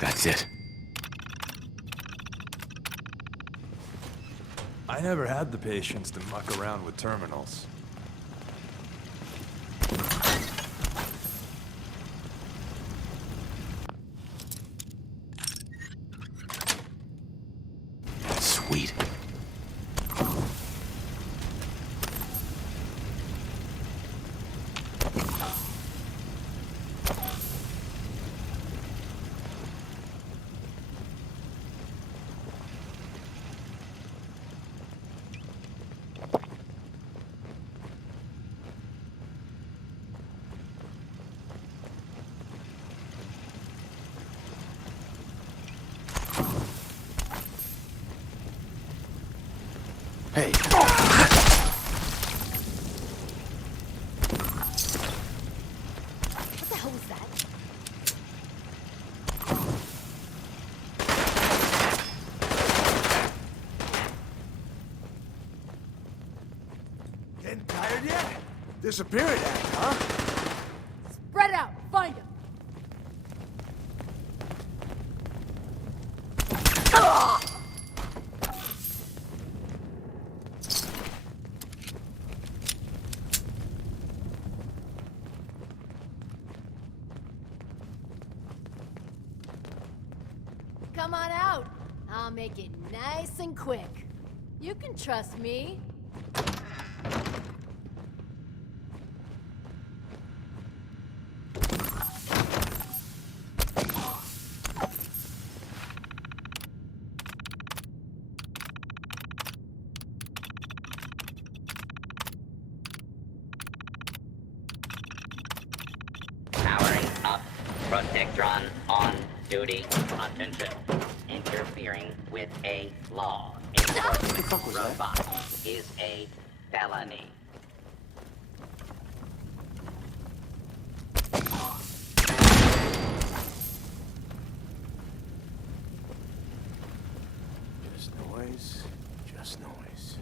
That's it. I never had the patience to muck around with terminals. Sweet. Hey. What the hell was that? Getting tired yet? Disappearing act, huh? Spread out! Find him! Come on out. I'll make it nice and quick. You can trust me. Powering up. Protectron on duty. Attention. Interfering with a law enforcement robot is a felony. Just noise. Just noise.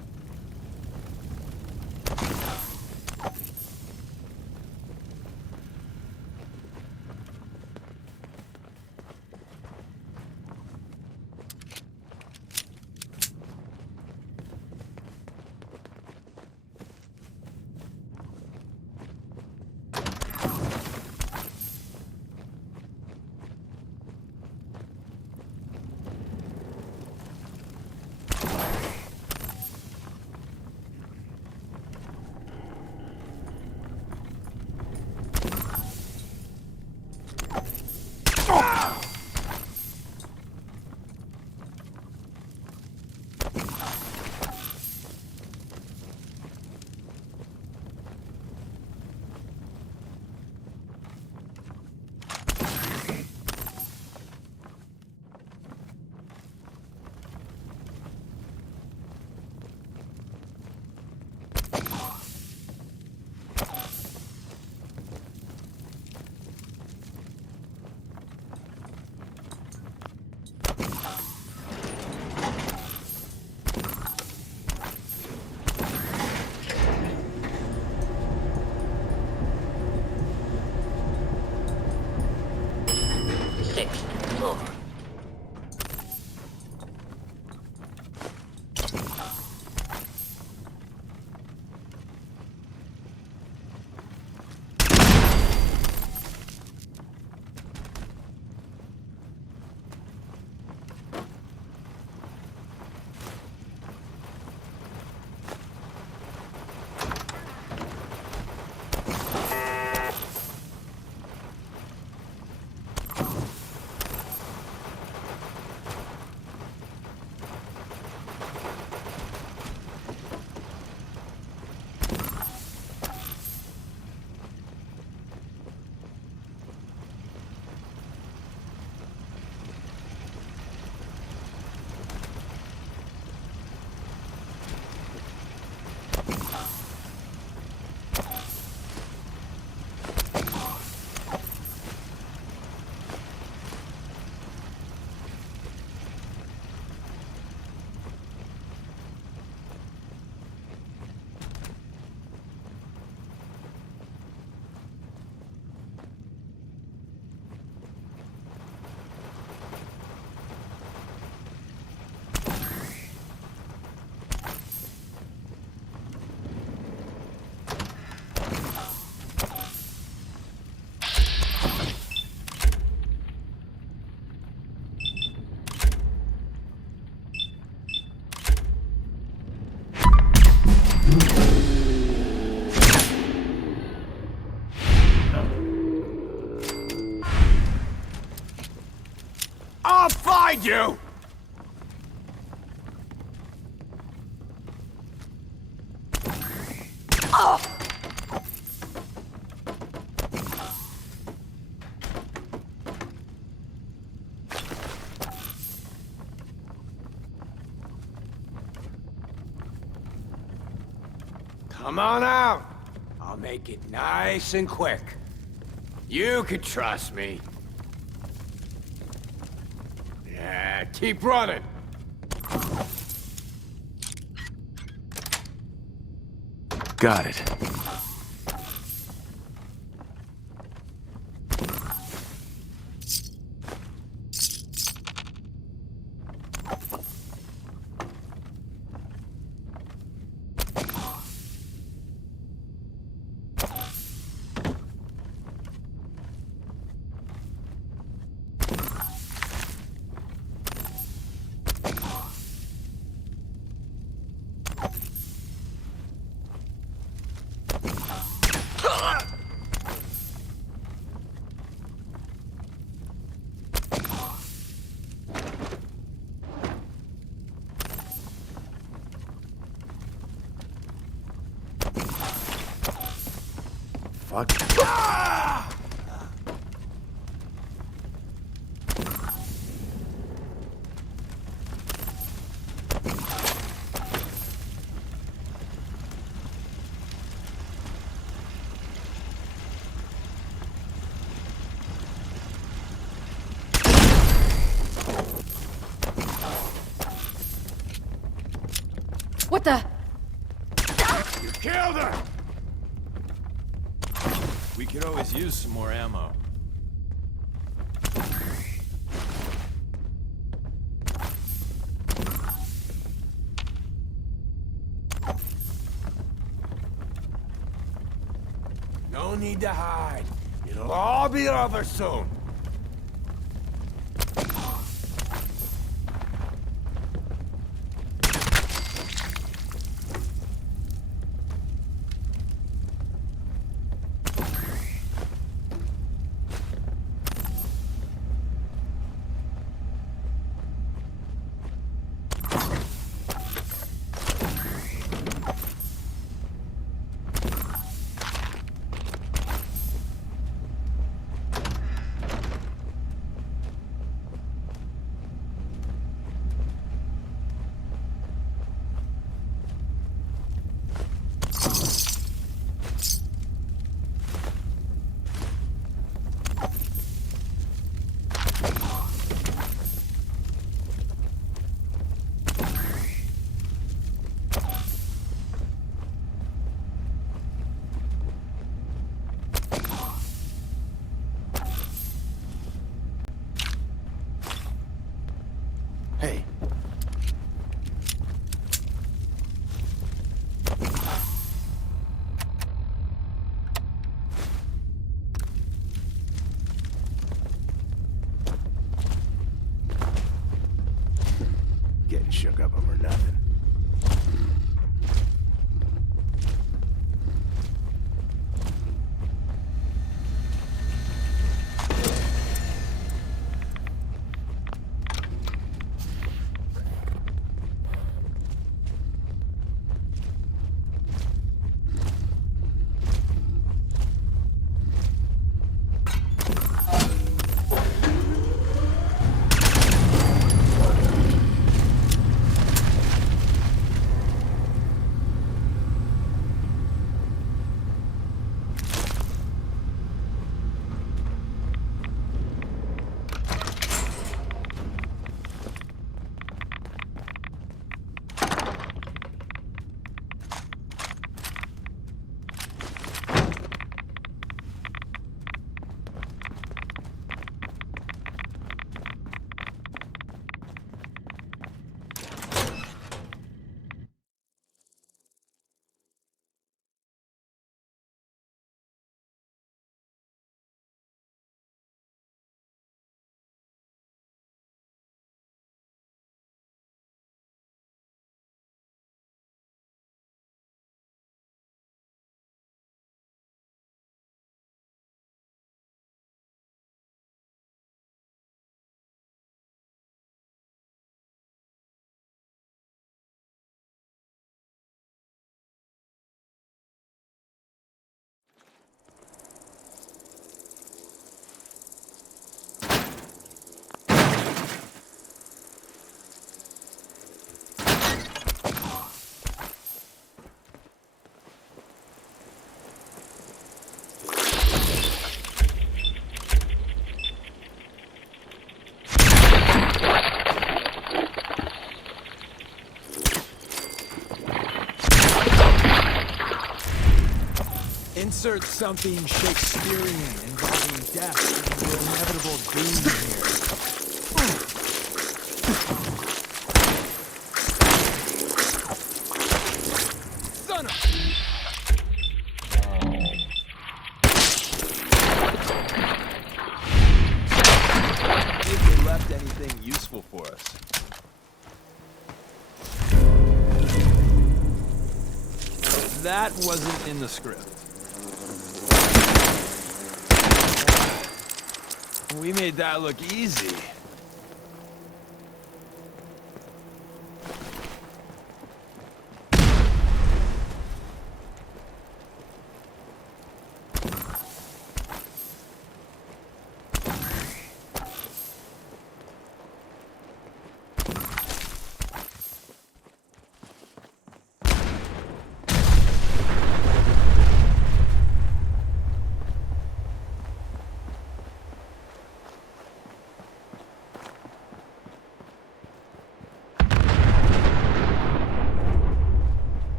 behind you! Come on out. I'll make it nice and quick. You can trust me. Yeah, keep running. Got it. Fuck. What the? You killed her! We could always use some more ammo. No need to hide. It'll all be over soon. Hey. Getting shook up over nothing. Insert something Shakespearean involving death and the inevitable doom here. Son of... See if they left anything useful for us. That wasn't in the script. We made that look easy.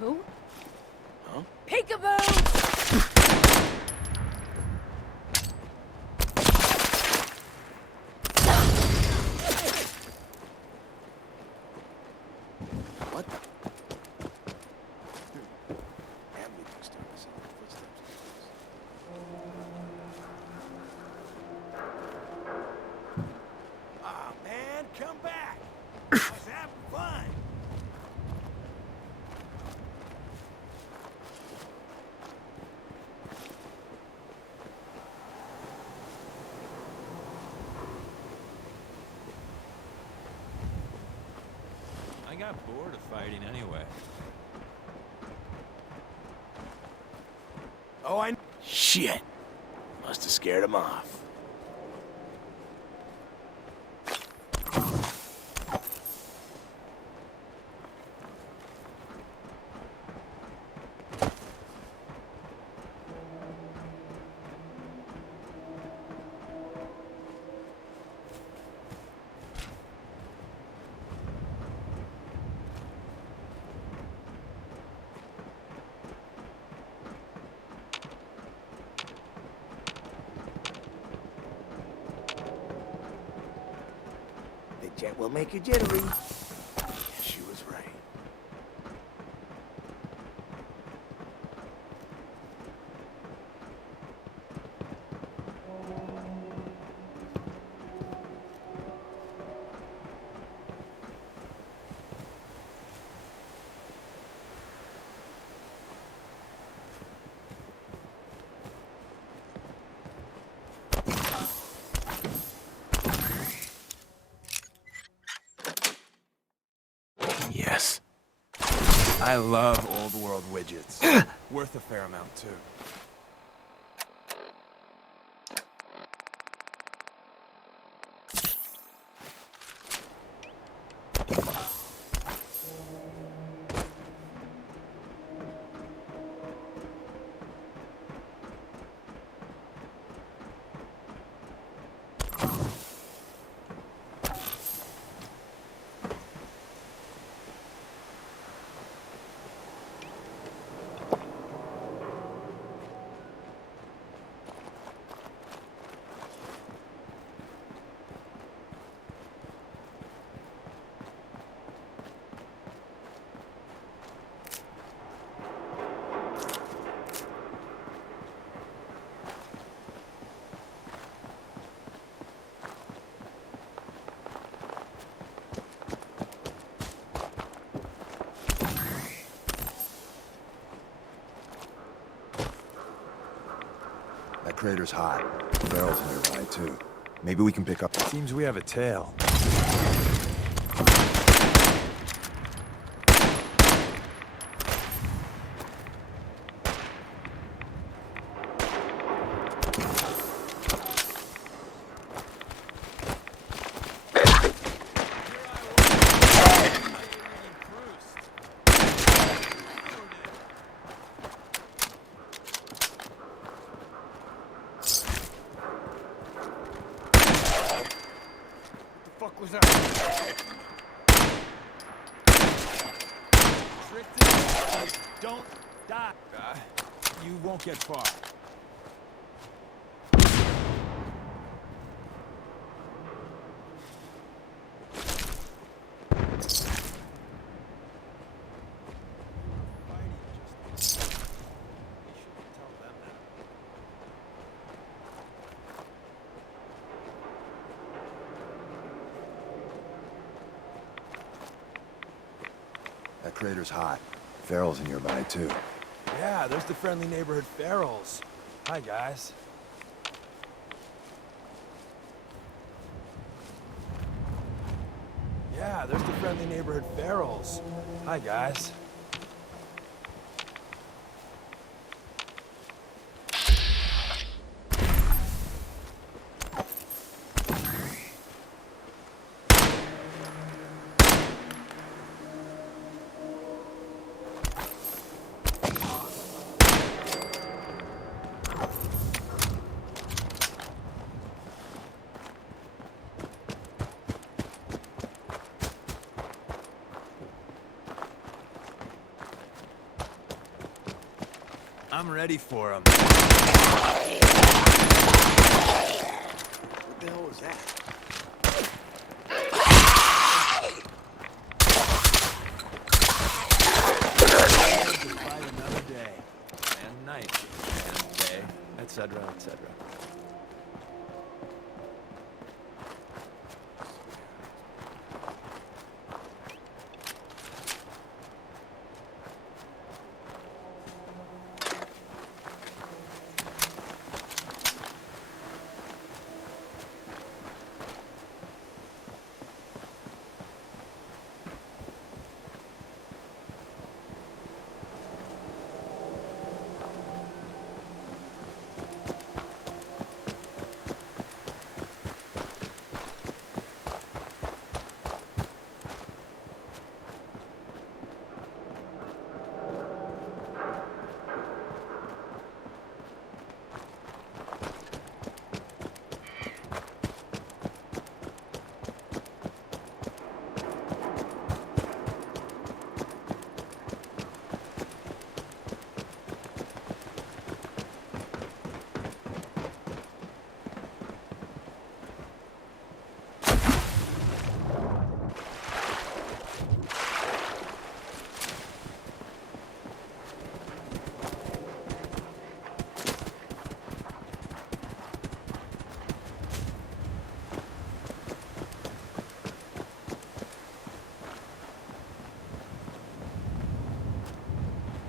Who? Huh? Peekaboo! What the? Everything's starting to sound like footsteps. Aw, man, come back! I was having fun! I got bored of fighting anyway. Oh, Shit! Must have scared him off. The jet will make you jittery. Yeah, she was right. Yes. I love old world widgets. Worth a fair amount, too. That crater's hot. The barrel's nearby, too. Maybe we can pick up... Seems we have a tail. Don't die. You won't get far. That crater's hot. Farrell's nearby, too. Yeah, there's the friendly neighborhood Farrells. Hi, guys. Yeah, there's the friendly neighborhood Farrells. Hi, guys. I'm ready for him. What the hell was that? Fight another day, and night, and day, etc., etc.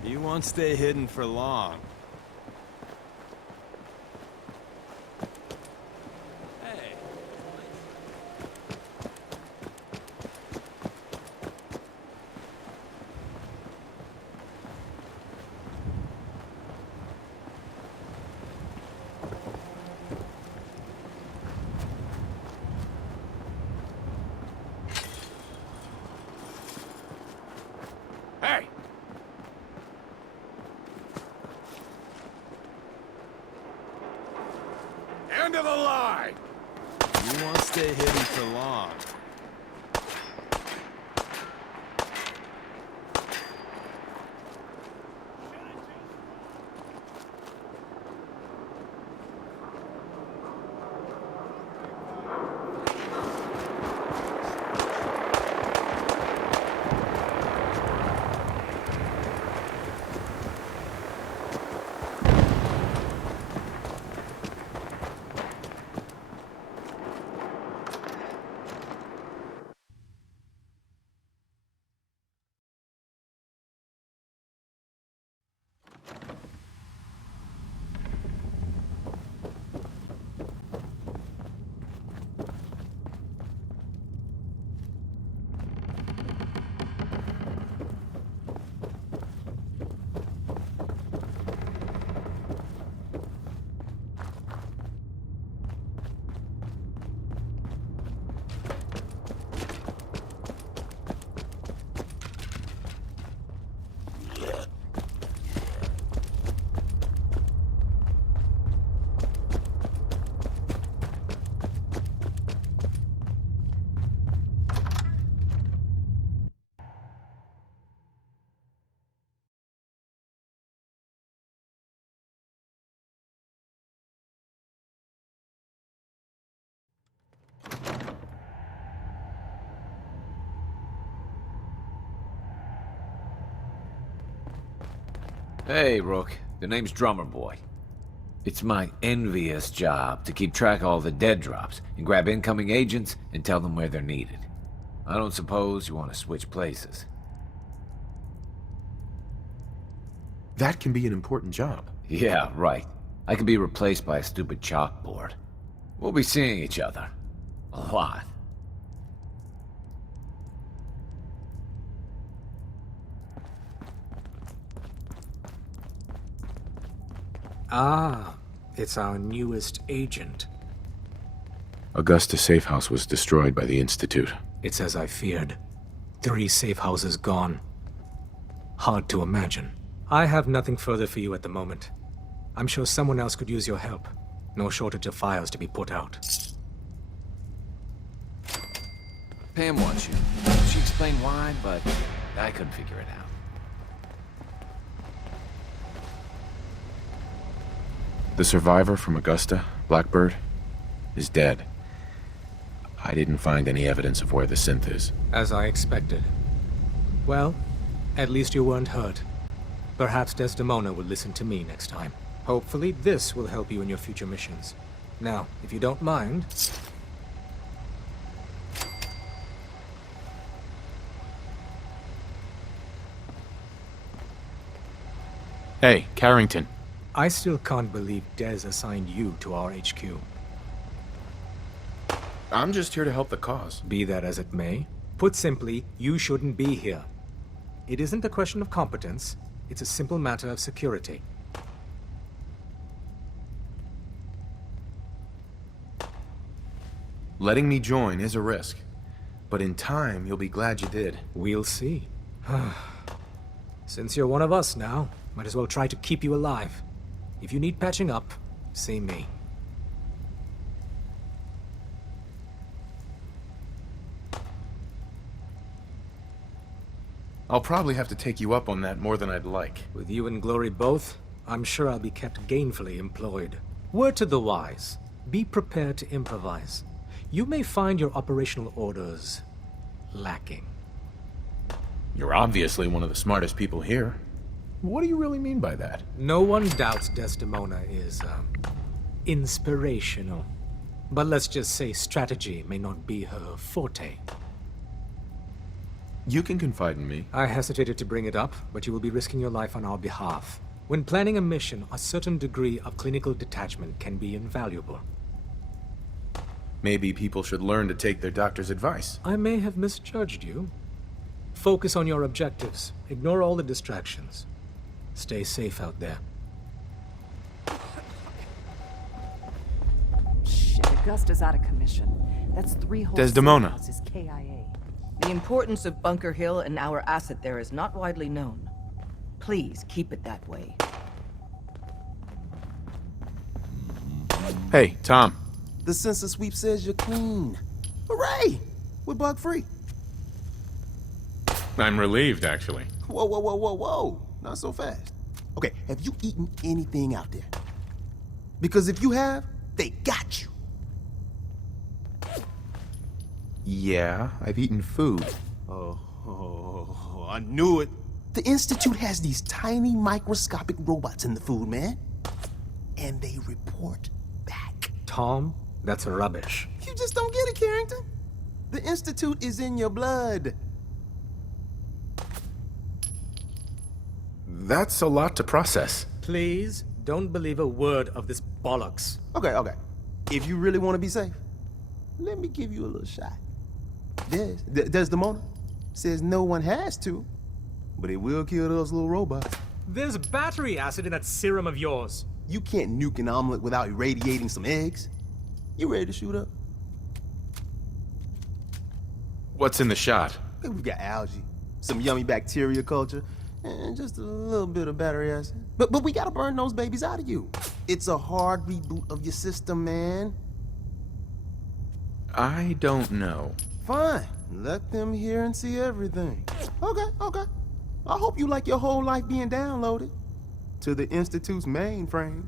You won't stay hidden for long. Hey. Hey! End of the line! You won't stay hidden for long. Hey, Rook. The name's Drummer Boy. It's my envious job to keep track of all the dead drops and grab incoming agents and tell them where they're needed. I don't suppose you want to switch places. That can be an important job. Yeah, right. I could be replaced by a stupid chalkboard. We'll be seeing each other. A lot. Ah, it's our newest agent. Augusta safe house was destroyed by the Institute. It's as I feared. 3 safe houses gone. Hard to imagine. I have nothing further for you at the moment. I'm sure someone else could use your help. No shortage of fires to be put out. Pam wants you. She explained why, but I couldn't figure it out. The survivor from Augusta, Blackbird, is dead. I didn't find any evidence of where the synth is. As I expected. Well, at least you weren't hurt. Perhaps Desdemona will listen to me next time. Hopefully this will help you in your future missions. Now, if you don't mind... Hey, Carrington. I still can't believe Des assigned you to our HQ. I'm just here to help the cause. Be that as it may, put simply, you shouldn't be here. It isn't a question of competence, it's a simple matter of security. Letting me join is a risk, but in time you'll be glad you did. We'll see. Since you're one of us now, might as well try to keep you alive. If you need patching up, see me. I'll probably have to take you up on that more than I'd like. With you and Glory both, I'm sure I'll be kept gainfully employed. Word to the wise, be prepared to improvise. You may find your operational orders lacking. You're obviously one of the smartest people here. What do you really mean by that? No one doubts Desdemona is, inspirational. But let's just say strategy may not be her forte. You can confide in me. I hesitated to bring it up, but you will be risking your life on our behalf. When planning a mission, a certain degree of clinical detachment can be invaluable. Maybe people should learn to take their doctor's advice. I may have misjudged you. Focus on your objectives. Ignore all the distractions. Stay safe out there. Shit, Augusta's out of commission. That's 3 whole Desdemona. is KIA. The importance of Bunker Hill and our asset there is not widely known. Please keep it that way. Hey, Tom. The census sweep says you're clean. Hooray! We're bug free. I'm relieved, actually. Whoa, whoa, whoa, whoa, whoa. Not so fast. Okay, have you eaten anything out there? Because if you have, they got you. Yeah, I've eaten food. Oh, I knew it. The Institute has these tiny microscopic robots in the food, man. And they report back. Tom, that's rubbish. You just don't get it, Carrington. The Institute is in your blood. That's a lot to process. Please, don't believe a word of this bollocks. Okay. If you really want to be safe, let me give you a little shot. Desdemona says no one has to, but it will kill those little robots. There's battery acid in that serum of yours. You can't nuke an omelet without irradiating some eggs. You ready to shoot up? What's in the shot? Okay, we've got algae, some yummy bacteria culture, and just a little bit of battery acid. But we gotta burn those babies out of you. It's a hard reboot of your system, man. I don't know. Fine. Let them hear and see everything. Okay. I hope you like your whole life being downloaded to the Institute's mainframe.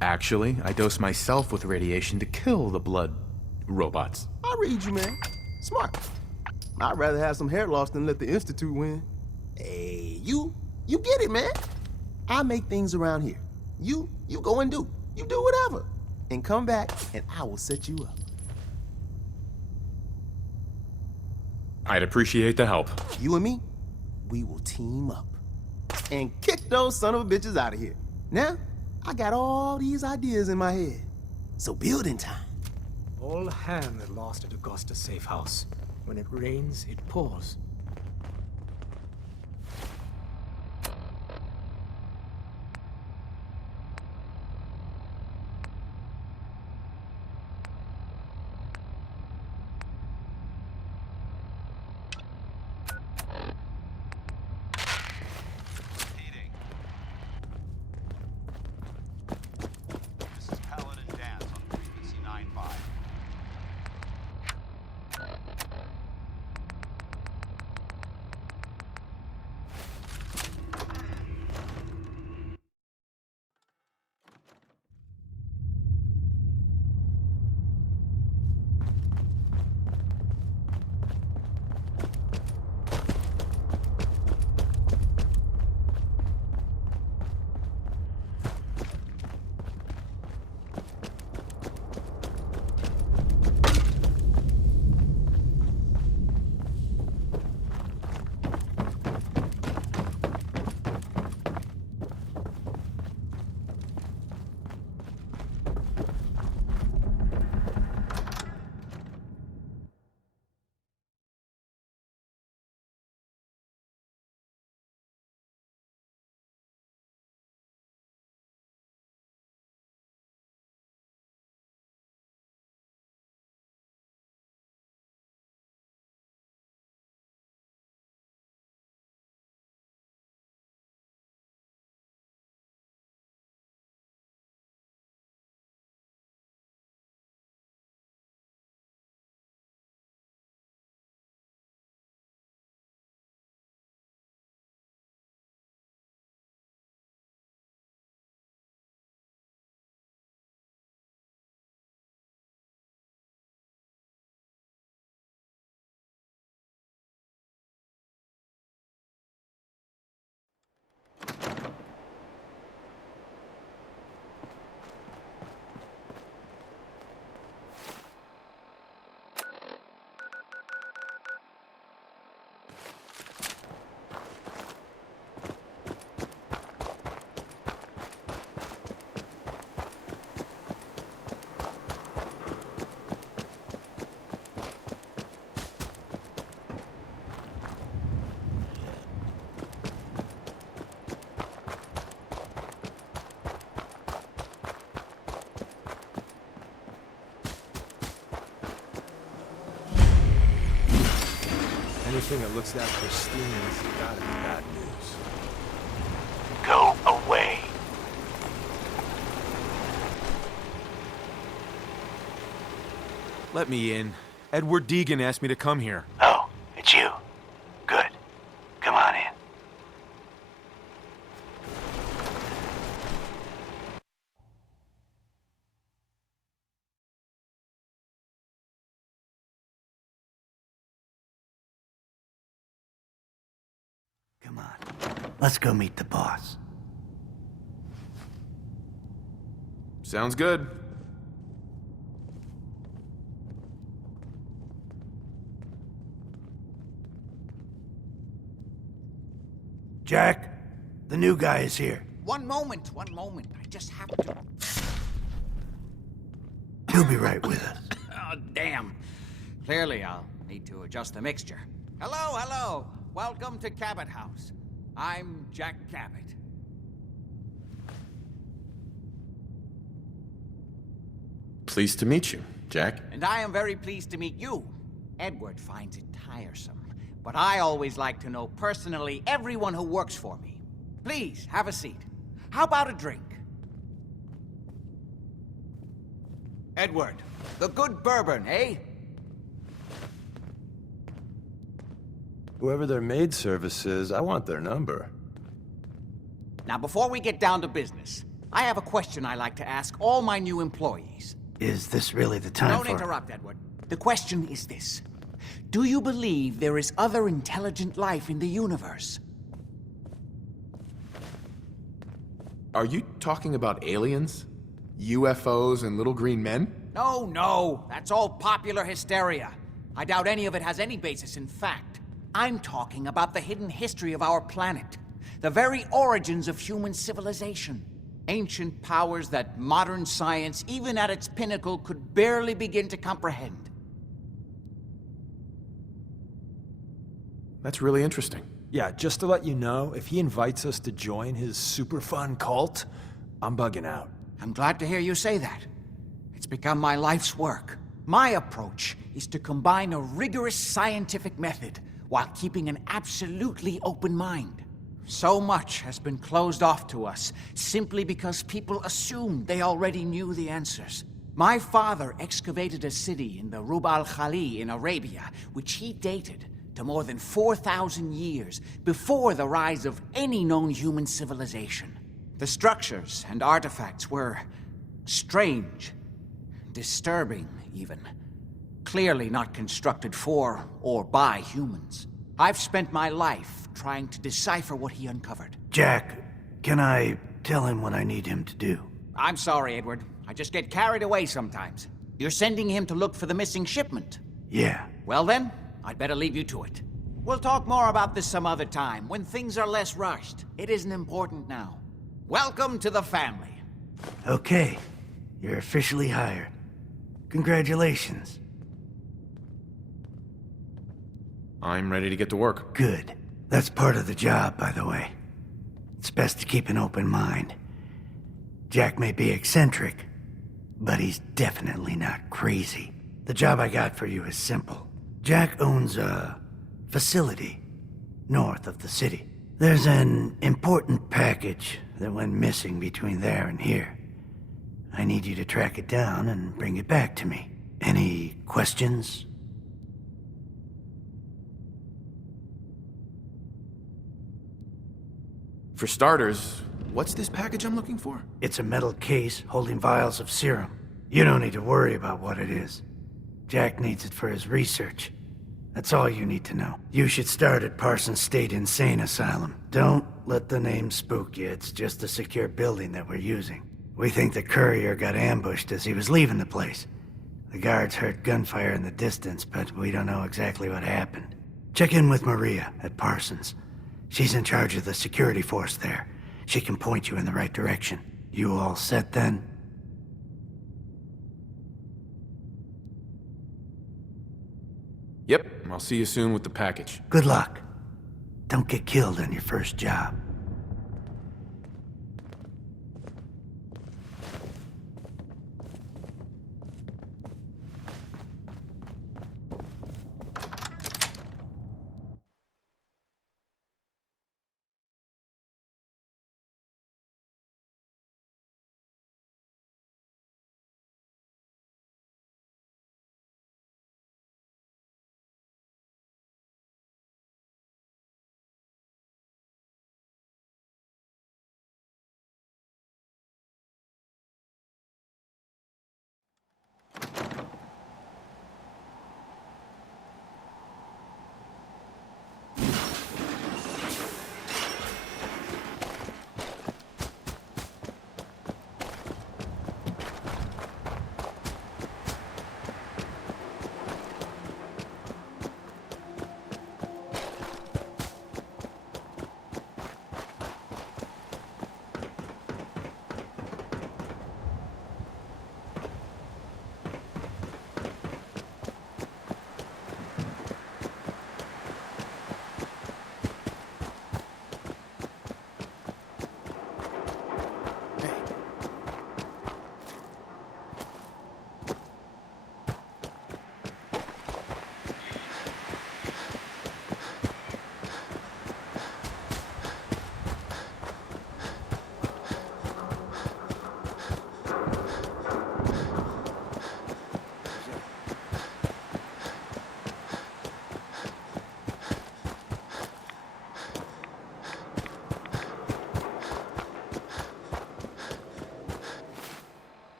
Actually, I dose myself with radiation to kill the blood robots. I read you, man. Smart. I'd rather have some hair loss than let the Institute win. Hey, you You get it, man. I make things around here. You go and do. You do whatever. And come back, and I will set you up. I'd appreciate the help. You and me, we will team up. And kick those son of a bitches out of here. Now, I got all these ideas in my head. So building time. All hand lost at Augusta safe house. When it rains, it pours. Anything that looks that pristine has gotta be bad news. Go away. Let me in. Edward Deegan asked me to come here. Oh, it's you. Good. Come on in. Come on. Let's go meet the boss. Sounds good. Jack, the new guy is here. One moment. I just have to... He'll be right with us. Oh, damn. Clearly, I'll need to adjust the mixture. Hello. Welcome to Cabot House. I'm Jack Cabot. Pleased to meet you, Jack. And I am very pleased to meet you. Edward finds it tiresome, but I always like to know personally everyone who works for me. Please, have a seat. How about a drink? Edward, the good bourbon, eh? Whoever their maid service is, I want their number. Now, before we get down to business, I have a question I like to ask all my new employees. Is this really the time Don't interrupt, Edward. The question is this. Do you believe there is other intelligent life in the universe? Are you talking about aliens? UFOs and little green men? No, no, that's all popular hysteria. I doubt any of it has any basis in fact. I'm talking about the hidden history of our planet. The very origins of human civilization. Ancient powers that modern science, even at its pinnacle, could barely begin to comprehend. That's really interesting. Yeah, just to let you know, if he invites us to join his super fun cult, I'm bugging out. I'm glad to hear you say that. It's become my life's work. My approach is to combine a rigorous scientific method while keeping an absolutely open mind. So much has been closed off to us simply because people assumed they already knew the answers. My father excavated a city in the Rub al-Khali in Arabia, which he dated to more than 4,000 years before the rise of any known human civilization. The structures and artifacts were strange, disturbing even. Clearly not constructed for or by humans. I've spent my life trying to decipher what he uncovered. Jack, can I tell him what I need him to do? I'm sorry, Edward. I just get carried away sometimes. You're sending him to look for the missing shipment? Yeah. Well then, I'd better leave you to it. We'll talk more about this some other time, when things are less rushed. It isn't important now. Welcome to the family. Okay. You're officially hired. Congratulations. I'm ready to get to work. Good. That's part of the job, by the way. It's best to keep an open mind. Jack may be eccentric, but he's definitely not crazy. The job I got for you is simple. Jack owns a facility north of the city. There's an important package that went missing between there and here. I need you to track it down and bring it back to me. Any questions? For starters, what's this package I'm looking for? It's a metal case holding vials of serum. You don't need to worry about what it is. Jack needs it for his research. That's all you need to know. You should start at Parsons State Insane Asylum. Don't let the name spook you. It's just a secure building that we're using. We think the courier got ambushed as he was leaving the place. The guards heard gunfire in the distance, but we don't know exactly what happened. Check in with Maria at Parsons. She's in charge of the security force there. She can point you in the right direction. You all set then? Yep, I'll see you soon with the package. Good luck. Don't get killed on your first job.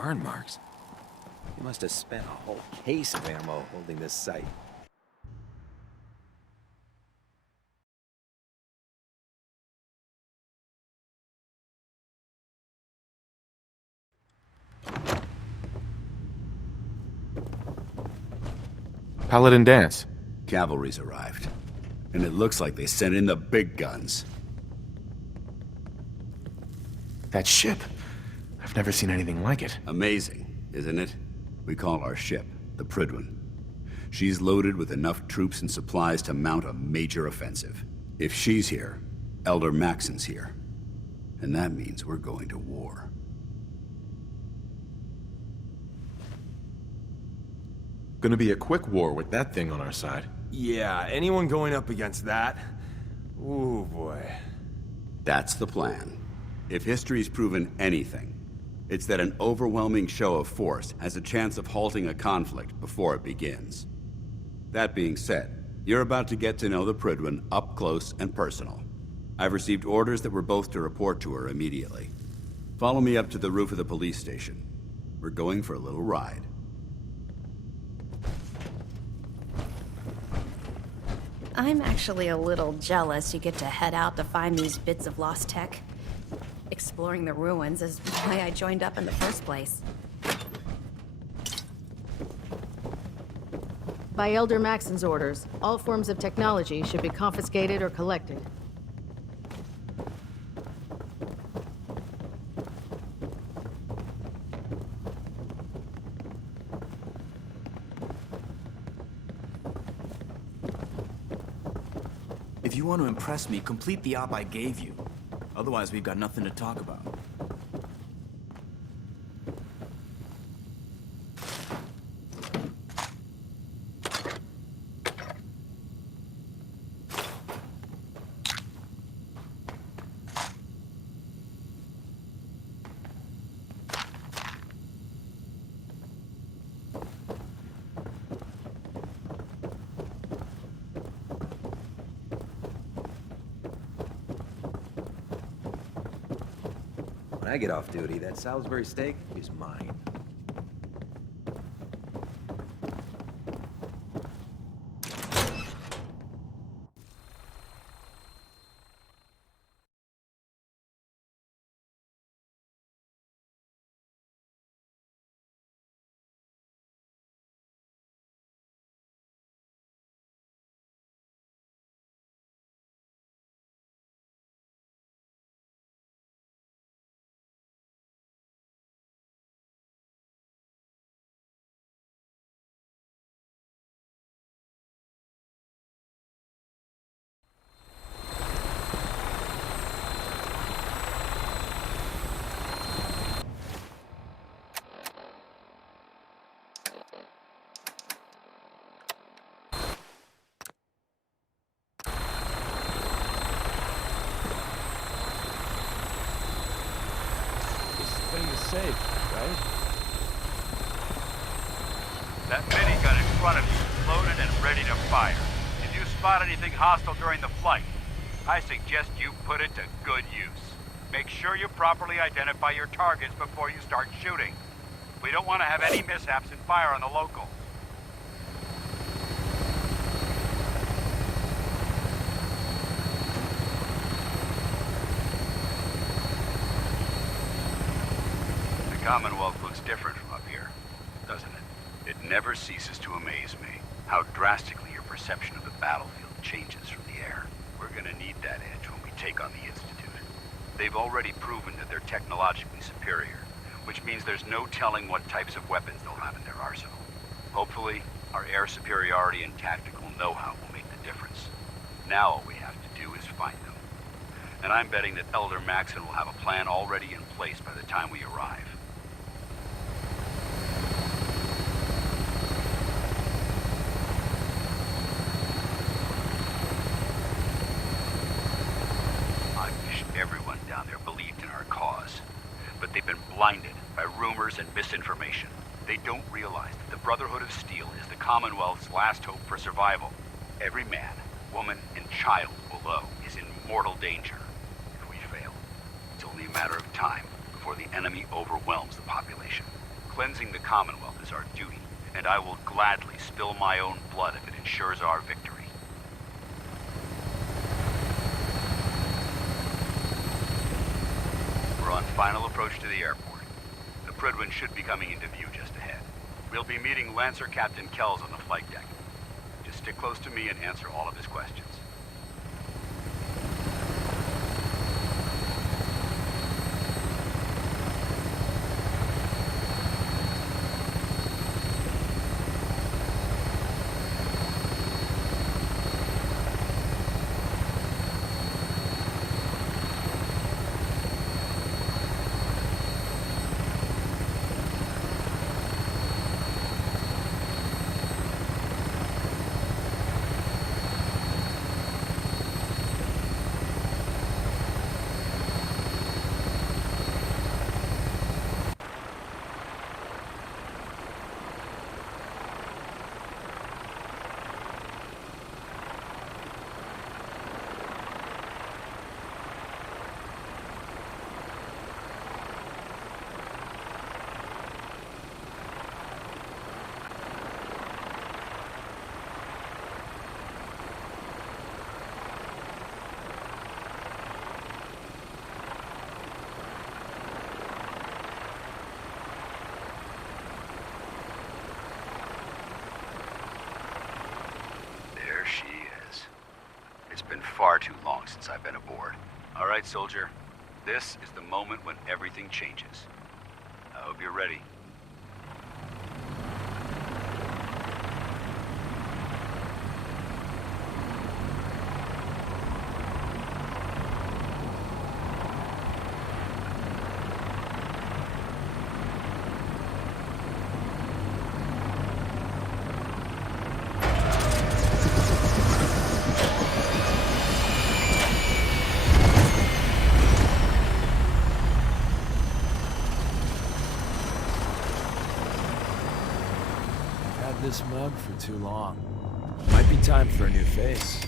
burn marks. You must have spent a whole case of ammo holding this site. Paladin dance. Cavalry's arrived. And it looks like they sent in the big guns. That ship. I've never seen anything like it. Amazing, isn't it? We call our ship the Prydwen. She's loaded with enough troops and supplies to mount a major offensive. If she's here, Elder Maxon's here. And that means we're going to war. Gonna be a quick war with that thing on our side. Yeah, anyone going up against that? Ooh, boy. That's the plan. If history's proven anything, it's that an overwhelming show of force has a chance of halting a conflict before it begins. That being said, you're about to get to know the Prydwen up close and personal. I've received orders that we're both to report to her immediately. Follow me up to the roof of the police station. We're going for a little ride. I'm actually a little jealous you get to head out to find these bits of lost tech. Exploring the ruins is why I joined up in the first place. By Elder Maxon's orders, all forms of technology should be confiscated or collected. If you want to impress me, complete the op I gave you. Otherwise, we've got nothing to talk about. When I get off duty, that Salisbury steak is mine. Thing is safe, right? That minigun in front of you is loaded and ready to fire. If you spot anything hostile during the flight, I suggest you put it to good use. Make sure you properly identify your targets before you start shooting. We don't want to have any mishaps and fire on the locals. The Commonwealth looks different from up here, doesn't it? It never ceases to amaze me how drastically your perception of the battlefield changes from the air. We're gonna need that edge when we take on the Institute. They've already proven that they're technologically superior, which means there's no telling what types of weapons they'll have in their arsenal. Hopefully, our air superiority and tactical know-how will make the difference. Now all we have to do is find them. And I'm betting that Elder Maxon will have a plan already in place by the time we arrive. Everyone down there believed in our cause, but they've been blinded by rumors and misinformation. They don't realize that the Brotherhood of Steel is the Commonwealth's last hope for survival. Every man, woman, and child below is in mortal danger. If we fail, it's only a matter of time before the enemy overwhelms the population. Cleansing the Commonwealth is our duty, and I will gladly spill my own blood if it ensures our victory. We're on final approach to the airport. The Prydwen should be coming into view just ahead. We'll be meeting Lancer Captain Kells on the flight deck. Just stick close to me and answer all of his questions. It's been far too long since I've been aboard. All right, soldier. This is the moment when everything changes. I hope you're ready. This mug for too long. Might be time for a new face.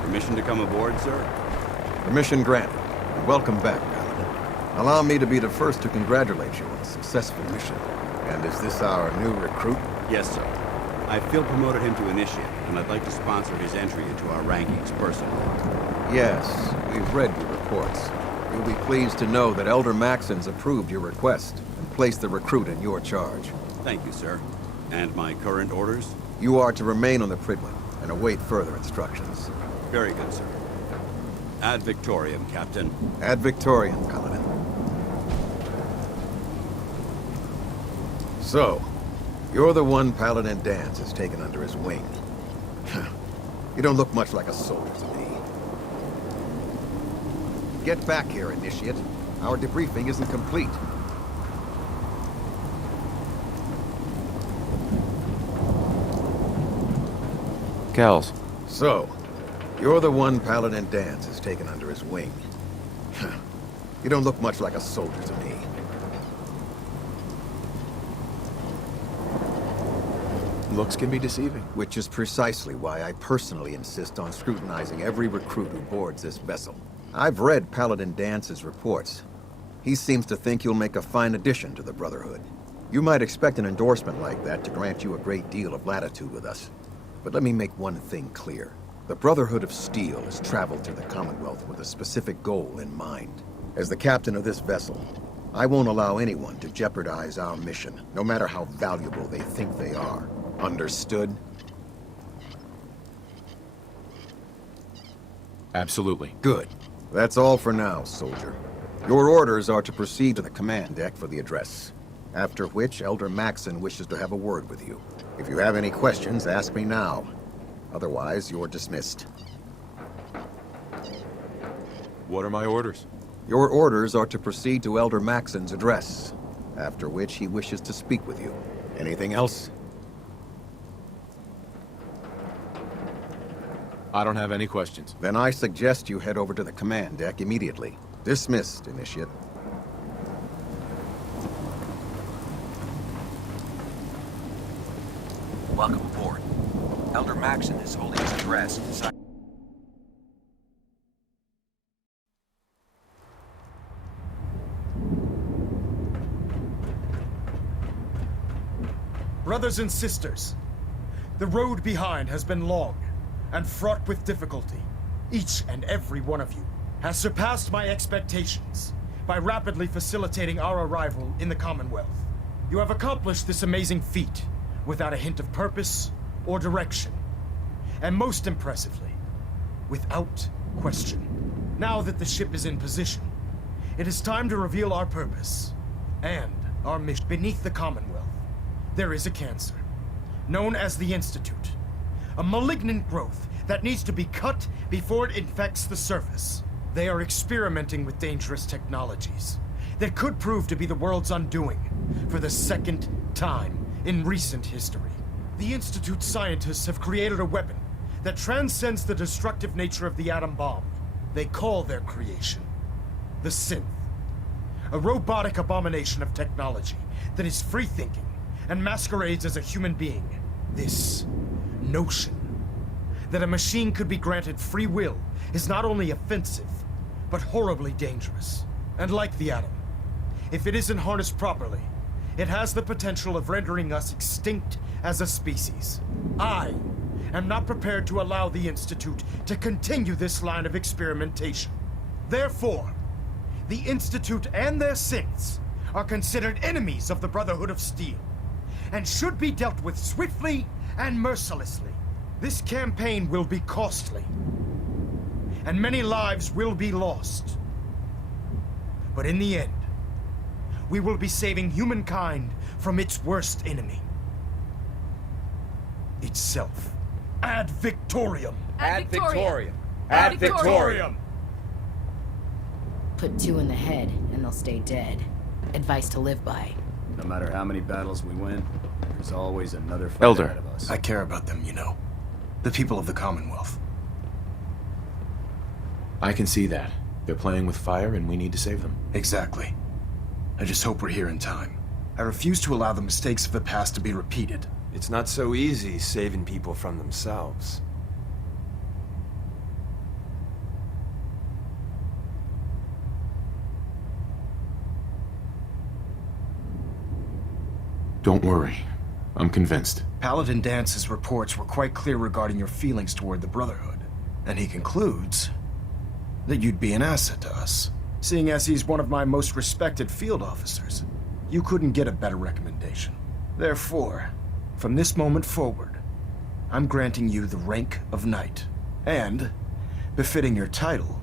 Permission to come aboard, sir? Permission granted. Welcome back, Paladin. Allow me to be the first to congratulate you on a successful mission. And is this our new recruit? Yes, sir. I feel promoted him to initiate, and I'd like to sponsor his entry into our rankings personally. Yes, we've read your reports. You'll be pleased to know that Elder Maxon's approved your request and placed the recruit in your charge. Thank you, sir. And my current orders? You are to remain on the Prydwen and await further instructions. Very good, sir. Ad Victoriam, Captain. Ad Victoriam, Paladin. So, you're the one Paladin Danse has taken under his wing. You don't look much like a soldier to me. Get back here, Initiate. Our debriefing isn't complete. Kells. So, you're the one Paladin Danse has taken under his wing. You don't look much like a soldier to me. Looks can be deceiving. Which is precisely why I personally insist on scrutinizing every recruit who boards this vessel. I've read Paladin Dance's reports. He seems to think you'll make a fine addition to the Brotherhood. You might expect an endorsement like that to grant you a great deal of latitude with us. But let me make one thing clear. The Brotherhood of Steel has traveled to the Commonwealth with a specific goal in mind. As the captain of this vessel, I won't allow anyone to jeopardize our mission, no matter how valuable they think they are. Understood? Absolutely. Good. That's all for now, soldier. Your orders are to proceed to the command deck for the address. After which, Elder Maxon wishes to have a word with you. If you have any questions, ask me now. Otherwise, you're dismissed. What are my orders? Your orders are to proceed to Elder Maxon's address. After which, he wishes to speak with you. Anything else? I don't have any questions. Then I suggest you head over to the command deck immediately. Dismissed, Initiate. Elder Maxon is holding his address inside. Brothers and sisters, the road behind has been long and fraught with difficulty. Each and every one of you has surpassed my expectations by rapidly facilitating our arrival in the Commonwealth. You have accomplished this amazing feat without a hint of purpose or direction. And most impressively, without question. Now that the ship is in position, it is time to reveal our purpose and our mission. Beneath the Commonwealth, there is a cancer, known as the Institute. A malignant growth that needs to be cut before it infects the surface. They are experimenting with dangerous technologies that could prove to be the world's undoing for the second time in recent history. The Institute's scientists have created a weapon that transcends the destructive nature of the atom bomb. They call their creation the Synth. A robotic abomination of technology that is free-thinking and masquerades as a human being. This notion that a machine could be granted free will is not only offensive, but horribly dangerous. And like the atom, if it isn't harnessed properly, it has the potential of rendering us extinct as a species. I am not prepared to allow the Institute to continue this line of experimentation. Therefore, the Institute and their synths are considered enemies of the Brotherhood of Steel, and should be dealt with swiftly and mercilessly. This campaign will be costly, and many lives will be lost. But in the end, we will be saving humankind from its worst enemy. Itself. Ad Victoriam! Ad Victoriam! Ad Victoriam! Put two in the head, and they'll stay dead. Advice to live by. No matter how many battles we win, there's always another fight Elder. ahead of us. I care about them, you know. The people of the Commonwealth. I can see that. They're playing with fire and we need to save them. Exactly. I just hope we're here in time. I refuse to allow the mistakes of the past to be repeated. It's not so easy saving people from themselves. Don't worry. I'm convinced. Paladin Dance's reports were quite clear regarding your feelings toward the Brotherhood. And he concludes that you'd be an asset to us. Seeing as he's one of my most respected field officers, you couldn't get a better recommendation. Therefore, from this moment forward, I'm granting you the rank of Knight. And, befitting your title,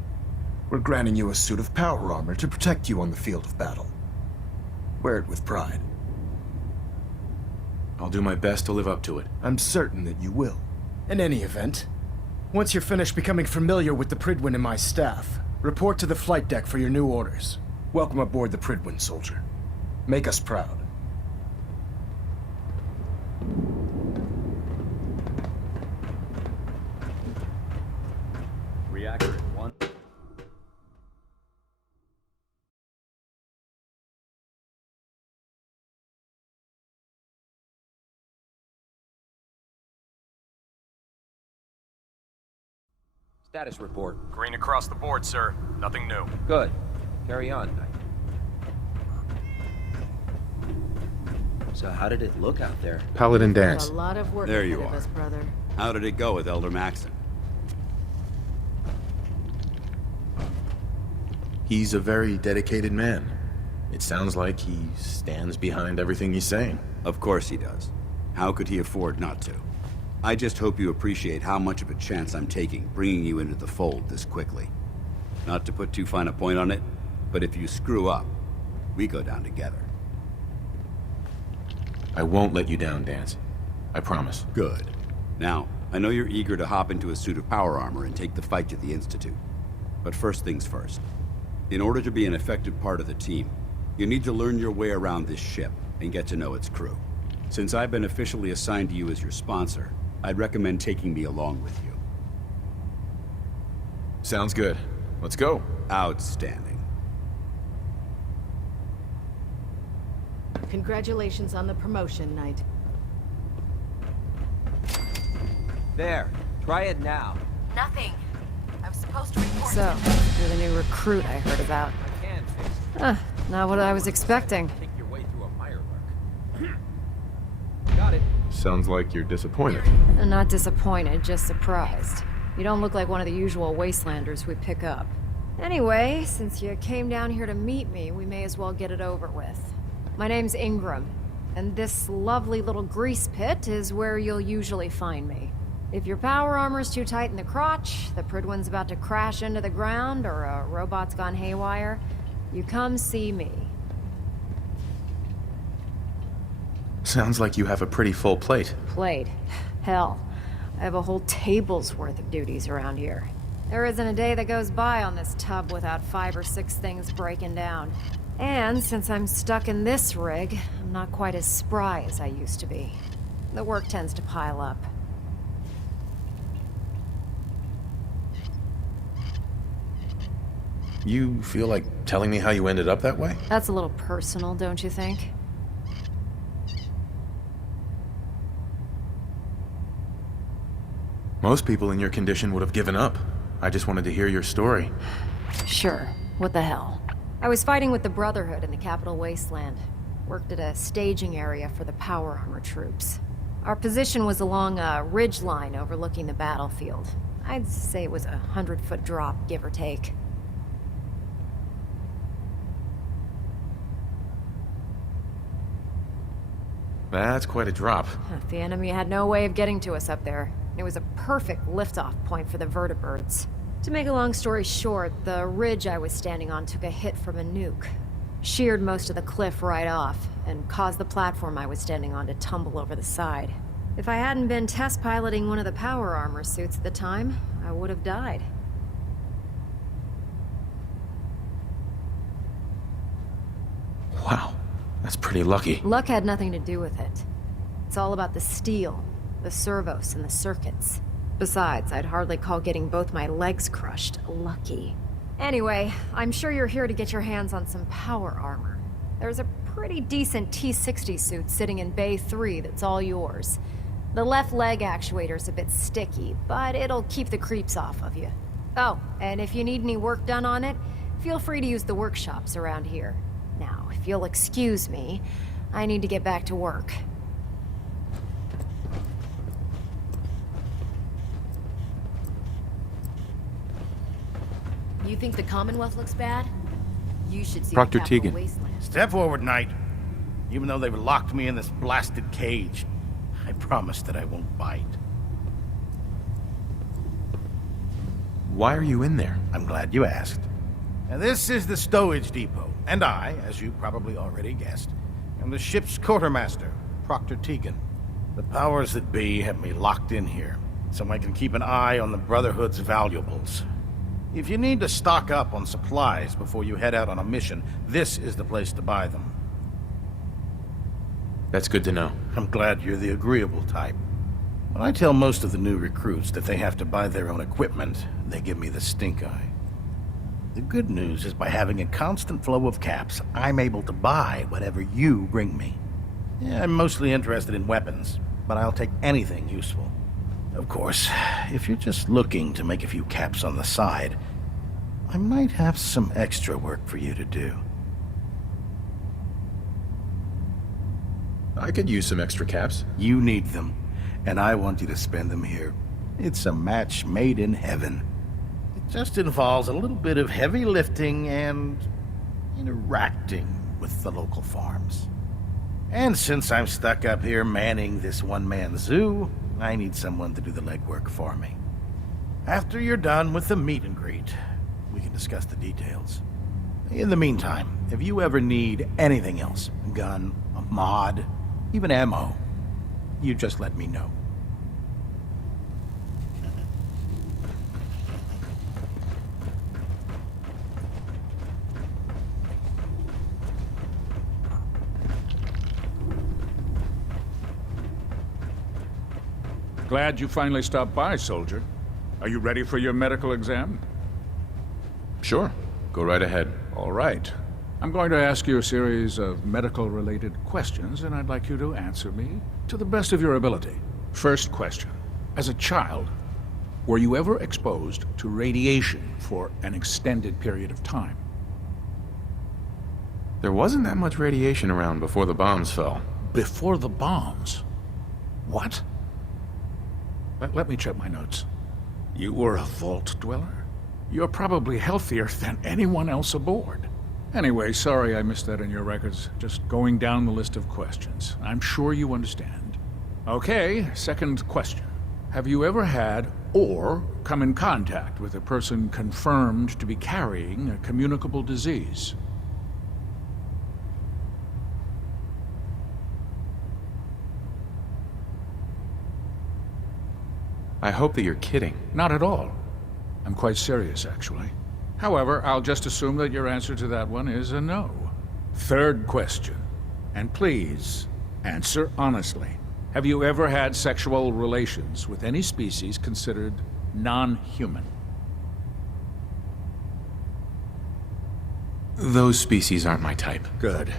we're granting you a suit of power armor to protect you on the field of battle. Wear it with pride. I'll do my best to live up to it. I'm certain that you will. In any event, once you're finished becoming familiar with the Pridwin and my staff, report to the flight deck for your new orders. Welcome aboard the Pridwin, soldier. Make us proud. Reactor at 1. Status report. Green across the board, sir. Nothing new. Good. Carry on, Knight. So how did it look out there? Paladin Dance. A lot of work There ahead you of are. us, brother. How did it go with Elder Maxon? He's a very dedicated man. It sounds like he stands behind everything he's saying. Of course he does. How could he afford not to? I just hope you appreciate how much of a chance I'm taking bringing you into the fold this quickly. Not to put too fine a point on it, but if you screw up, we go down together. I won't let you down, Dance. I promise. Good. Now, I know you're eager to hop into a suit of power armor and take the fight to the Institute. But first things first. In order to be an effective part of the team, you need to learn your way around this ship and get to know its crew. Since I've been officially assigned to you as your sponsor, I'd recommend taking me along with you. Sounds good. Let's go. Outstanding. Congratulations on the promotion, Knight. There. Try it now. Nothing. I was supposed to report. So, you're the new recruit I heard about. I can fix it. Not what I was expecting. Take your way through a firework. Got it. Sounds like you're disappointed. I'm not disappointed, just surprised. You don't look like one of the usual wastelanders we pick up. Anyway, since you came down here to meet me, we may as well get it over with. My name's Ingram, and this lovely little grease pit is where you'll usually find me. If your power armor's too tight in the crotch, the Pridwin's about to crash into the ground, or a robot's gone haywire, you come see me. Sounds like you have a pretty full plate. Plate? Hell, I have a whole table's worth of duties around here. There isn't a day that goes by on this tub without 5 or 6 things breaking down. And since I'm stuck in this rig, I'm not quite as spry as I used to be. The work tends to pile up. You feel like telling me how you ended up that way? That's a little personal, don't you think? Most people in your condition would have given up. I just wanted to hear your story. Sure. What the hell? I was fighting with the Brotherhood in the Capital Wasteland. Worked at a staging area for the power armor troops. Our position was along a ridge line overlooking the battlefield. I'd say it was a 100-foot drop, give or take. That's quite a drop. The enemy had no way of getting to us up there. It was a perfect liftoff point for the vertibirds. To make a long story short, the ridge I was standing on took a hit from a nuke. Sheared most of the cliff right off, and caused the platform I was standing on to tumble over the side. If I hadn't been test piloting one of the power armor suits at the time, I would have died. Wow, that's pretty lucky. Luck had nothing to do with it. It's all about the steel, the servos, and the circuits. Besides, I'd hardly call getting both my legs crushed lucky. Anyway, I'm sure you're here to get your hands on some power armor. There's a pretty decent T-60 suit sitting in Bay 3 that's all yours. The left leg actuator's a bit sticky, but it'll keep the creeps off of you. Oh, and if you need any work done on it, feel free to use the workshops around here. Now, if you'll excuse me, I need to get back to work. You think the Commonwealth looks bad? You should see Proctor the Capital Tegan. Wasteland. Step forward, Knight. Even though they've locked me in this blasted cage, I promise that I won't bite. Why are you in there? I'm glad you asked. Now, this is the stowage depot, and I, as you probably already guessed, am the ship's quartermaster, Proctor Tegan. The powers that be have me locked in here, so I can keep an eye on the Brotherhood's valuables. If you need to stock up on supplies before you head out on a mission, this is the place to buy them. That's good to know. I'm glad you're the agreeable type. When I tell most of the new recruits that they have to buy their own equipment, they give me the stink eye. The good news is by having a constant flow of caps, I'm able to buy whatever you bring me. Yeah, I'm mostly interested in weapons, but I'll take anything useful. Of course, if you're just looking to make a few caps on the side, I might have some extra work for you to do. I could use some extra caps. You need them, and I want you to spend them here. It's a match made in heaven. It just involves a little bit of heavy lifting and interacting with the local farms. And since I'm stuck up here manning this one-man zoo, I need someone to do the legwork for me. After you're done with the meet and greet, we can discuss the details. In the meantime, if you ever need anything else, a gun, a mod, even ammo, you just let me know. Glad you finally stopped by, soldier. Are you ready for your medical exam? Sure. Go right ahead. All right. I'm going to ask you a series of medical-related questions, and I'd like you to answer me to the best of your ability. First question. As a child, were you ever exposed to radiation for an extended period of time? There wasn't that much radiation around before the bombs fell. Before the bombs? What? Let me check my notes. You were a vault dweller? You're probably healthier than anyone else aboard. Anyway, sorry I missed that in your records. Just going down the list of questions. I'm sure you understand. Okay, second question. Have you ever had or come in contact with a person confirmed to be carrying a communicable disease? I hope that you're kidding. Not at all. I'm quite serious, actually. However, I'll just assume that your answer to that one is a no. Third question. And please, answer honestly. Have you ever had sexual relations with any species considered non-human? Those species aren't my type. Good.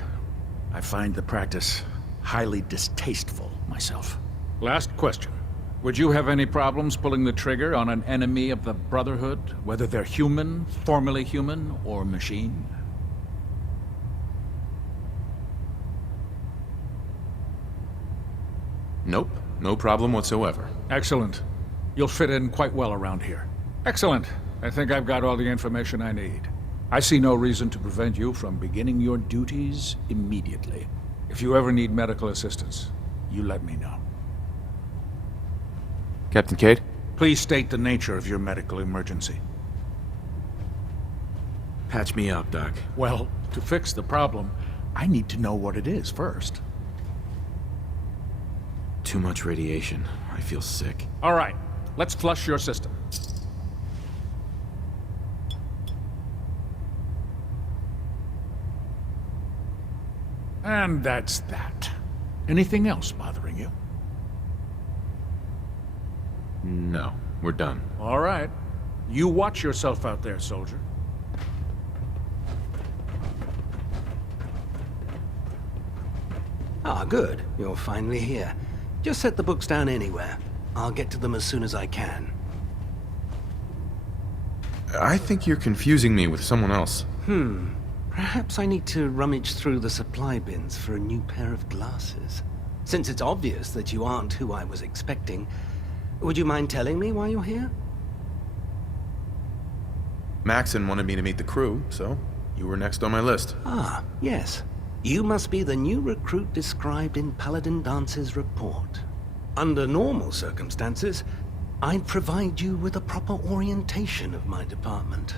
I find the practice highly distasteful myself. Last question. Would you have any problems pulling the trigger on an enemy of the Brotherhood, whether they're human, formerly human, or machine? Nope, no problem whatsoever. Excellent. You'll fit in quite well around here. Excellent. I think I've got all the information I need. I see no reason to prevent you from beginning your duties immediately. If you ever need medical assistance, you let me know. Captain Cade? Please state the nature of your medical emergency. Patch me up, Doc. Well, to fix the problem, I need to know what it is first. Too much radiation. I feel sick. All right, let's flush your system. And that's that. Anything else bothering you? No, we're done. All right. You watch yourself out there, soldier. Ah, good. You're finally here. Just set the books down anywhere. I'll get to them as soon as I can. I think you're confusing me with someone else. Perhaps I need to rummage through the supply bins for a new pair of glasses. Since it's obvious that you aren't who I was expecting, would you mind telling me why you're here? Maxon wanted me to meet the crew, so you were next on my list. Ah, yes. You must be the new recruit described in Paladin Dance's report. Under normal circumstances, I'd provide you with a proper orientation of my department.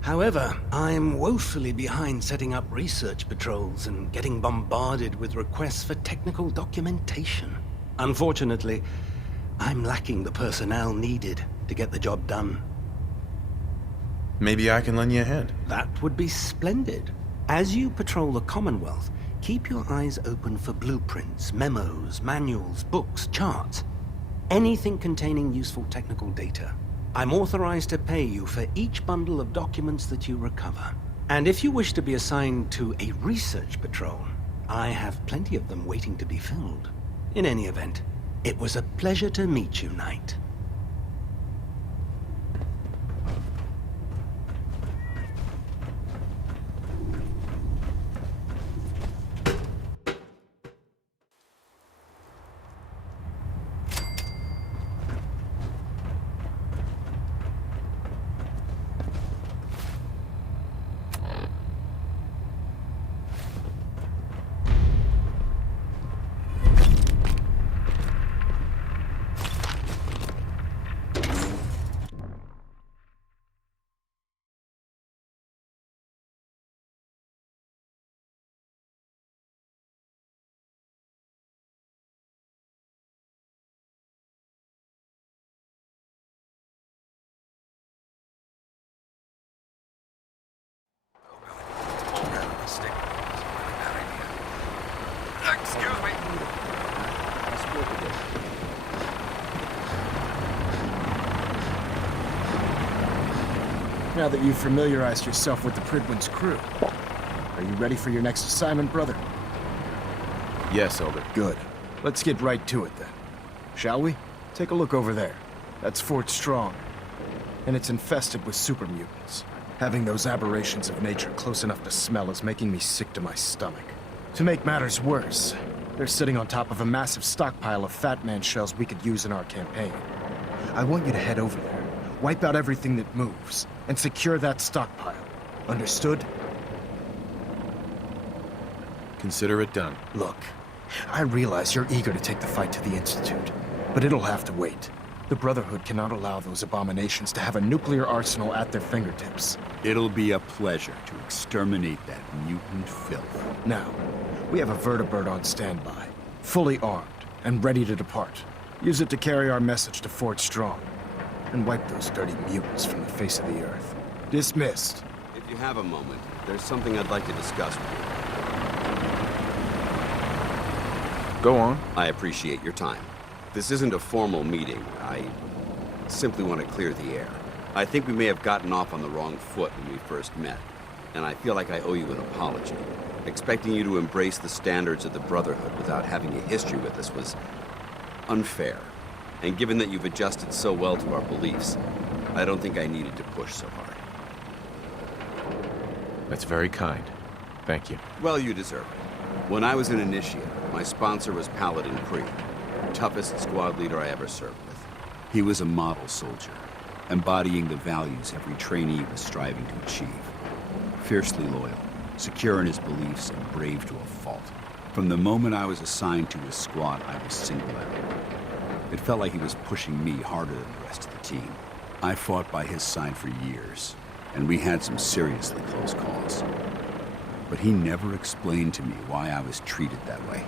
However, I'm woefully behind setting up research patrols and getting bombarded with requests for technical documentation. Unfortunately, I'm lacking the personnel needed to get the job done. Maybe I can lend you a hand. That would be splendid. As you patrol the Commonwealth, keep your eyes open for blueprints, memos, manuals, books, charts. Anything containing useful technical data. I'm authorized to pay you for each bundle of documents that you recover. And if you wish to be assigned to a research patrol, I have plenty of them waiting to be filled. In any event, it was a pleasure to meet you, Knight. Excuse me. Now that you've familiarized yourself with the Pridwin's crew, are you ready for your next assignment, brother? Yes, Elder. Good. Let's get right to it then. Shall we? Take a look over there. That's Fort Strong. And it's infested with super mutants. Having those aberrations of nature close enough to smell is making me sick to my stomach. To make matters worse, they're sitting on top of a massive stockpile of Fat Man shells we could use in our campaign. I want you to head over there, wipe out everything that moves, and secure that stockpile. Understood? Consider it done. Look, I realize you're eager to take the fight to the Institute, but it'll have to wait. The Brotherhood cannot allow those abominations to have a nuclear arsenal at their fingertips. It'll be a pleasure to exterminate that mutant filth. Now, we have a vertibird on standby, fully armed and ready to depart. Use it to carry our message to Fort Strong, and wipe those dirty mutants from the face of the earth. Dismissed. If you have a moment, there's something I'd like to discuss with you. Go on. I appreciate your time. This isn't a formal meeting. I simply want to clear the air. I think we may have gotten off on the wrong foot when we first met, and I feel like I owe you an apology. Expecting you to embrace the standards of the Brotherhood without having a history with us was unfair. And given that you've adjusted so well to our beliefs, I don't think I needed to push so hard. That's very kind. Thank you. Well, you deserve it. When I was an initiate, my sponsor was Paladin Creed, toughest squad leader I ever served with. He was a model soldier, embodying the values every trainee was striving to achieve. Fiercely loyal, secure in his beliefs, and brave to a fault. From the moment I was assigned to his squad, I was singled out. It felt like he was pushing me harder than the rest of the team. I fought by his side for years, and we had some seriously close calls. But he never explained to me why I was treated that way.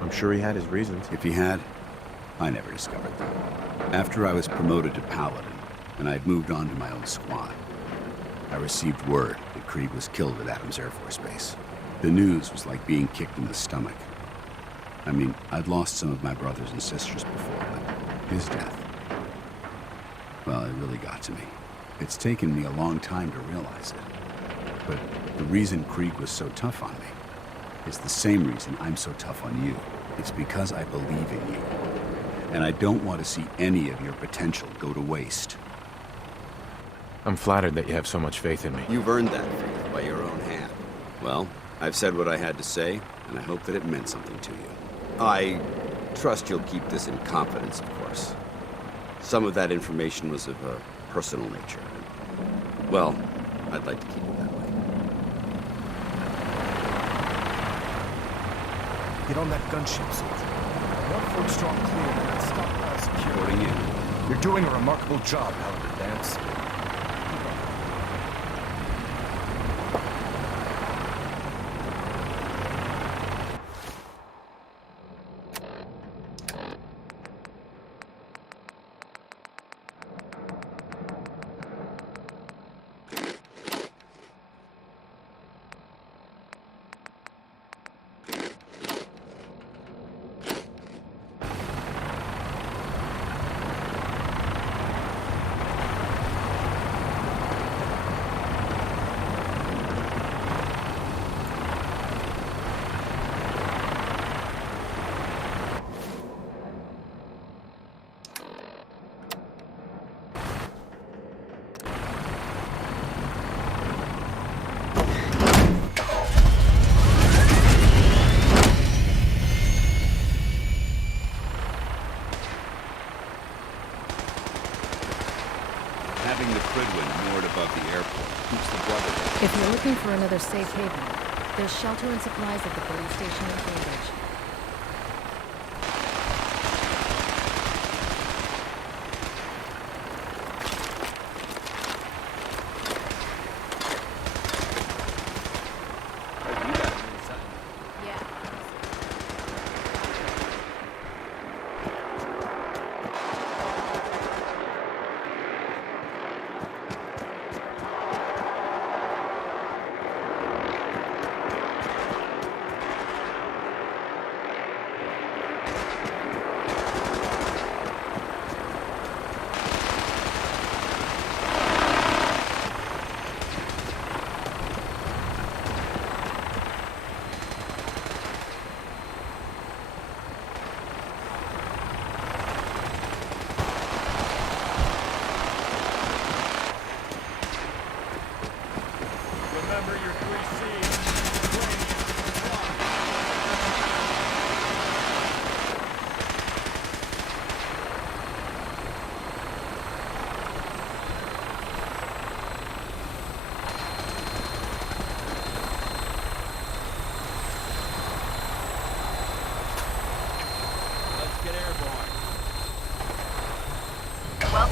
I'm sure he had his reasons. If he had, I never discovered them. After I was promoted to Paladin, and I'd moved on to my own squad, I received word that Creed was killed at Adams Air Force Base. The news was like being kicked in the stomach. I mean, I'd lost some of my brothers and sisters before, but his death, well, it really got to me. It's taken me a long time to realize it. But the reason Krieg was so tough on me is the same reason I'm so tough on you. It's because I believe in you. And I don't want to see any of your potential go to waste. I'm flattered that you have so much faith in me. You've earned that faith by your own hand. Well, I've said what I had to say, and I hope that it meant something to you. I trust you'll keep this in confidence, of course. Some of that information was of a personal nature. Well, I'd like to keep it that way. Get on that gunship, soldier. One Fort Strong clear and that stockpile secure. Reporting in. You're doing a remarkable job, Paladin Dance. Having the Pridwin moored above the airport keeps the Brotherhood. If you're looking for another safe haven, there's shelter and supplies at the police station in Cambridge.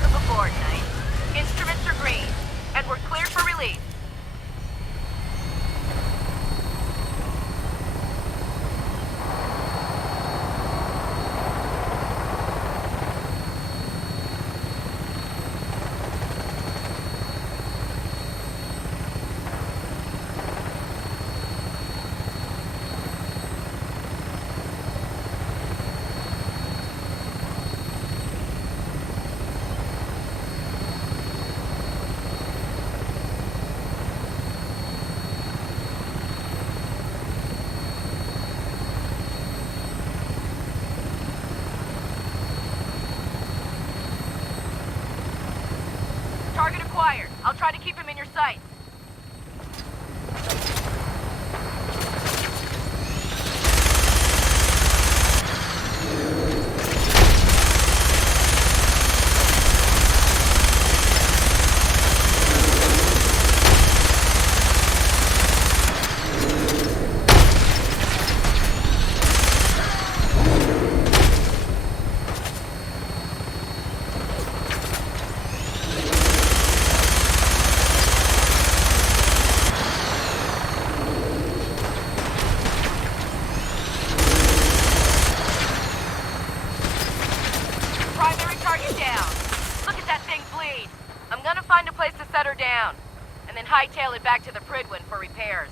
Welcome aboard, Knight. Instruments are green, and we're clear for release. Target acquired. I'll try to keep him in your sight. Primary target down. Look at that thing bleed. I'm gonna find a place to set her down, and then hightail it back to the Pridwin for repairs.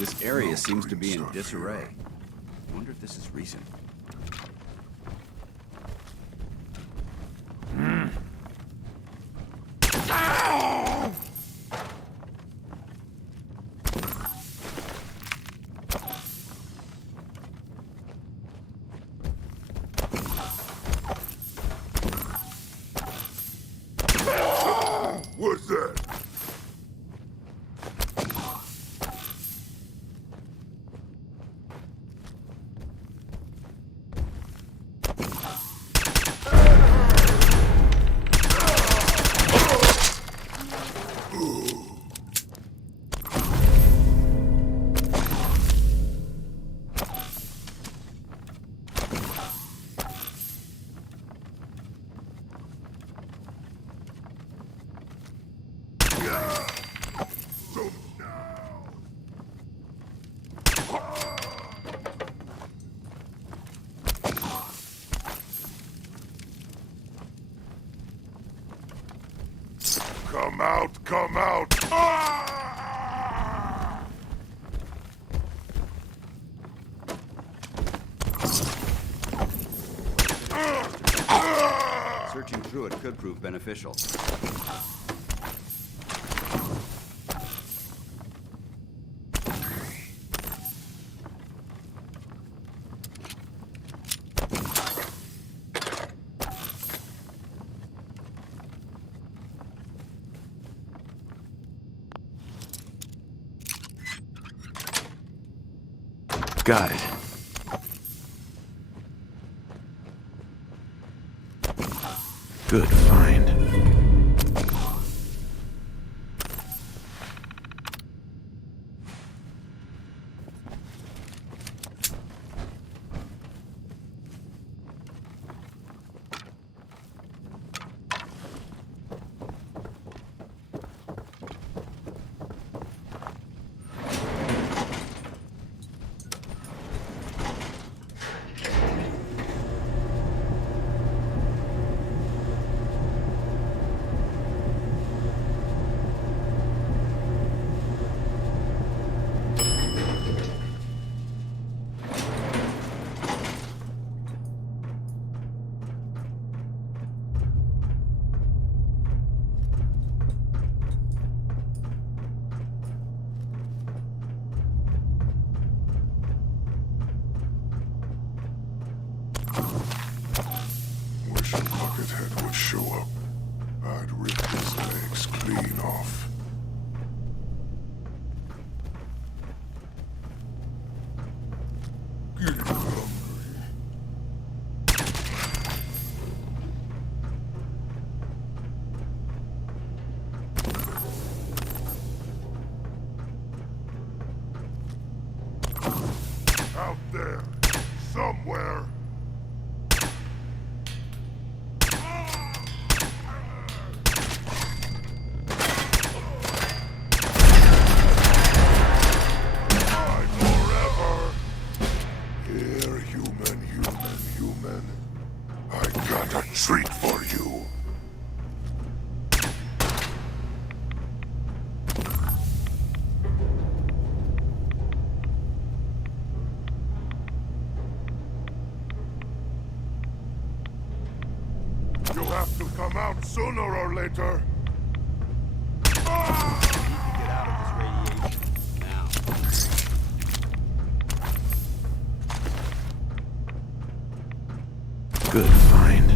This area seems to be in disarray. I wonder if this is recent. What's that? Come out, come out! Ah! Searching through it could prove beneficial. Got it. Good find. Wish a buckethead would show up. I'd rip his legs clean off. Getting hungry. Out there, somewhere. Here, human. I got a treat for you. You'll have to come out sooner or later. Good find.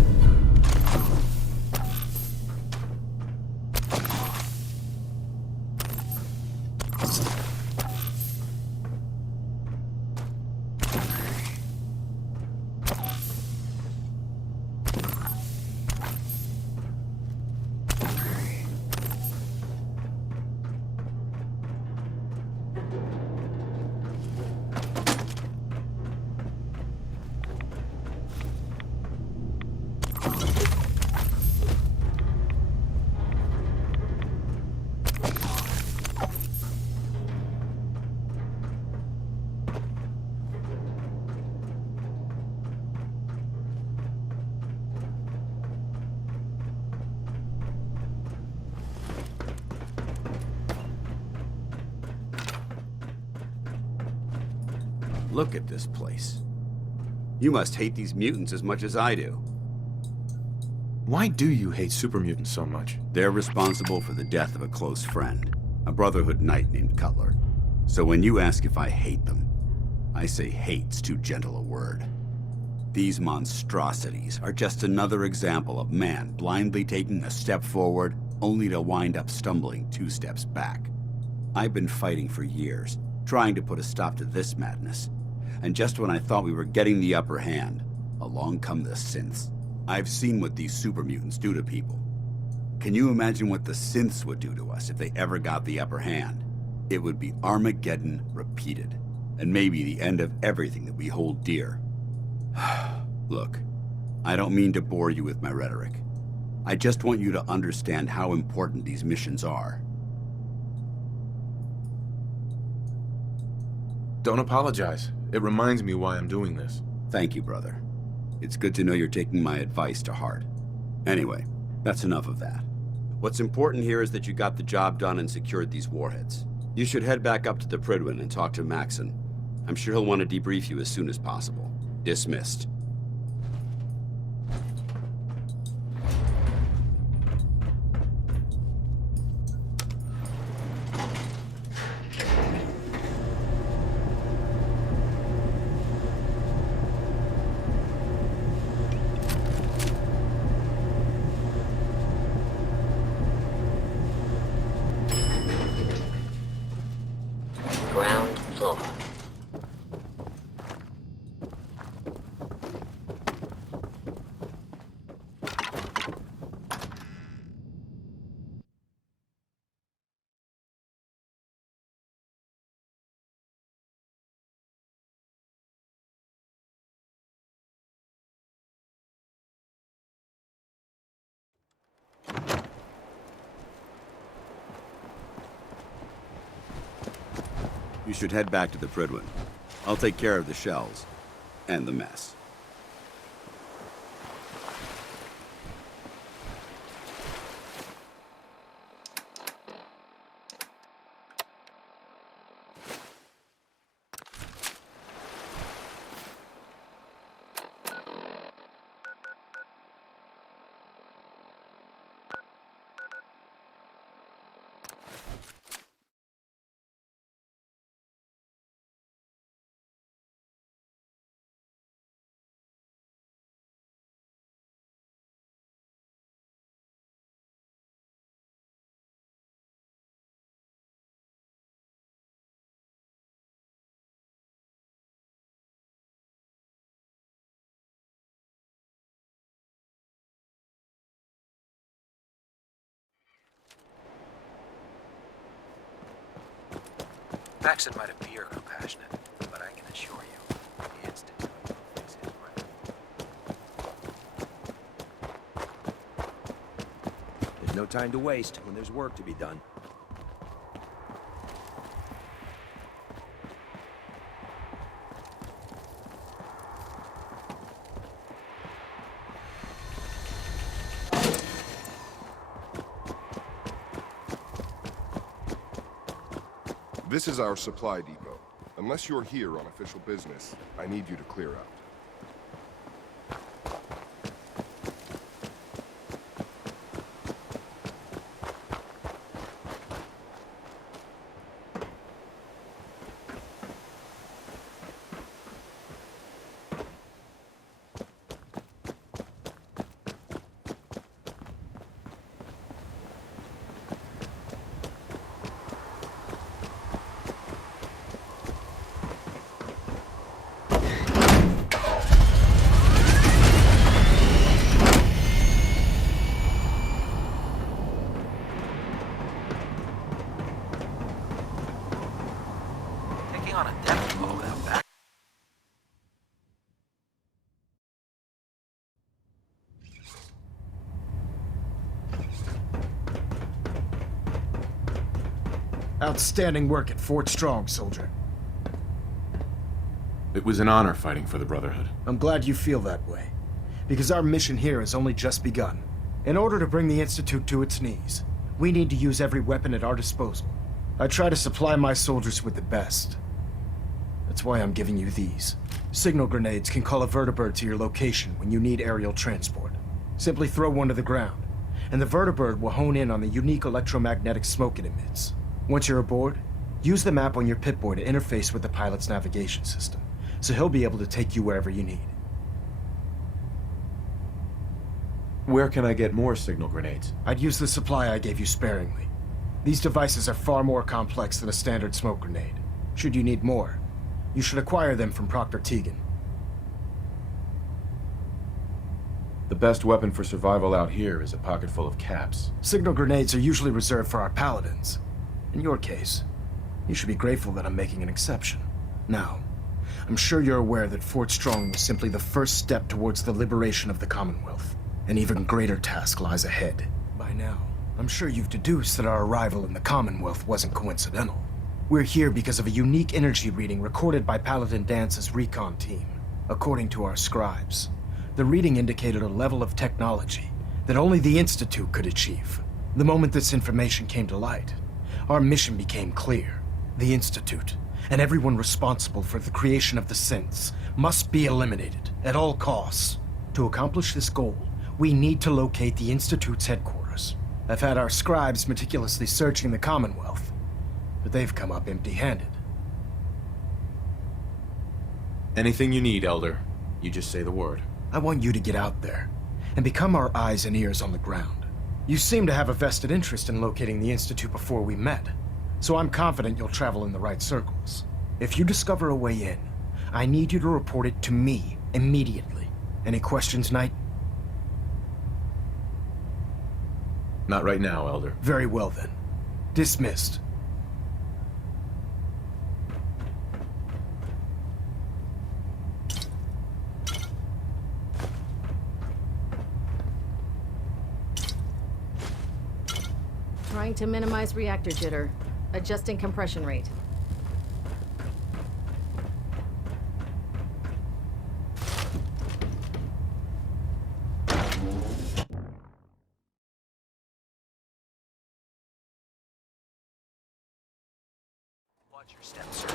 Look at this place. You must hate these mutants as much as I do. Why do you hate super mutants so much? They're responsible for the death of a close friend, a Brotherhood knight named Cutler. So when you ask if I hate them, I say hate's too gentle a word. These monstrosities are just another example of man blindly taking a step forward, only to wind up stumbling 2 steps back. I've been fighting for years, trying to put a stop to this madness. And just when I thought we were getting the upper hand, along come the synths. I've seen what these super mutants do to people. Can you imagine what the synths would do to us if they ever got the upper hand? It would be Armageddon repeated, and maybe the end of everything that we hold dear. Look, I don't mean to bore you with my rhetoric. I just want you to understand how important these missions are. Don't apologize. It reminds me why I'm doing this. Thank you, brother. It's good to know you're taking my advice to heart. Anyway, that's enough of that. What's important here is that you got the job done and secured these warheads. You should head back up to the Prydwen and talk to Maxon. I'm sure he'll want to debrief you as soon as possible. Dismissed. Ground floor. You should head back to the Prydwen. I'll take care of the shells and the mess. Maxon might appear compassionate, but I can assure you, the Institute is his way. There's no time to waste when there's work to be done. This is our supply depot. Unless you're here on official business, I need you to clear out. On a death blow without back. Outstanding work at Fort Strong, soldier. It was an honor fighting for the Brotherhood. I'm glad you feel that way, because our mission here has only just begun. In order to bring the Institute to its knees, we need to use every weapon at our disposal. I try to supply my soldiers with the best. That's why I'm giving you these. Signal grenades can call a vertibird to your location when you need aerial transport. Simply throw one to the ground, and the vertibird will hone in on the unique electromagnetic smoke it emits. Once you're aboard, use the map on your Pip-Boy to interface with the pilot's navigation system, so he'll be able to take you wherever you need. Where can I get more signal grenades? I'd use the supply I gave you sparingly. These devices are far more complex than a standard smoke grenade. Should you need more, you should acquire them from Proctor Teagan. The best weapon for survival out here is a pocket full of caps. Signal grenades are usually reserved for our paladins. In your case, you should be grateful that I'm making an exception. Now, I'm sure you're aware that Fort Strong was simply the first step towards the liberation of the Commonwealth. An even greater task lies ahead. By now, I'm sure you've deduced that our arrival in the Commonwealth wasn't coincidental. We're here because of a unique energy reading recorded by Paladin Dance's recon team. According to our scribes, the reading indicated a level of technology that only the Institute could achieve. The moment this information came to light, our mission became clear. The Institute, and everyone responsible for the creation of the synths, must be eliminated at all costs. To accomplish this goal, we need to locate the Institute's headquarters. I've had our scribes meticulously searching the Commonwealth, but they've come up empty-handed. Anything you need, Elder. You just say the word. I want you to get out there and become our eyes and ears on the ground. You seem to have a vested interest in locating the Institute before we met, so I'm confident you'll travel in the right circles. If you discover a way in, I need you to report it to me immediately. Any questions, Knight? Not right now, Elder. Very well then. Dismissed. Trying to minimize reactor jitter. Adjusting compression rate. Watch your steps, sir.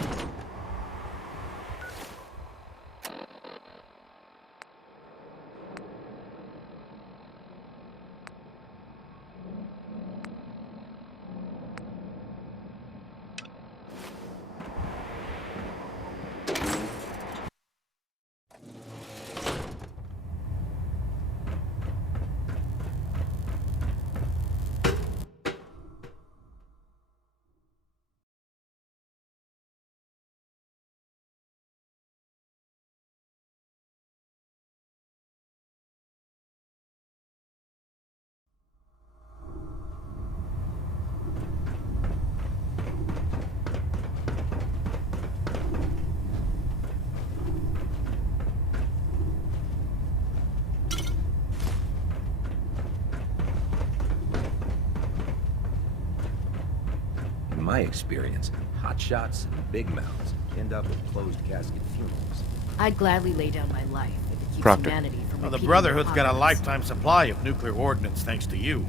In my experience, hotshots and big mouths end up with closed casket funerals. I'd gladly lay down my life if it keeps Proctor. humanity from Well, the repeating Brotherhood's their got a progress. lifetime supply of nuclear ordnance thanks to you.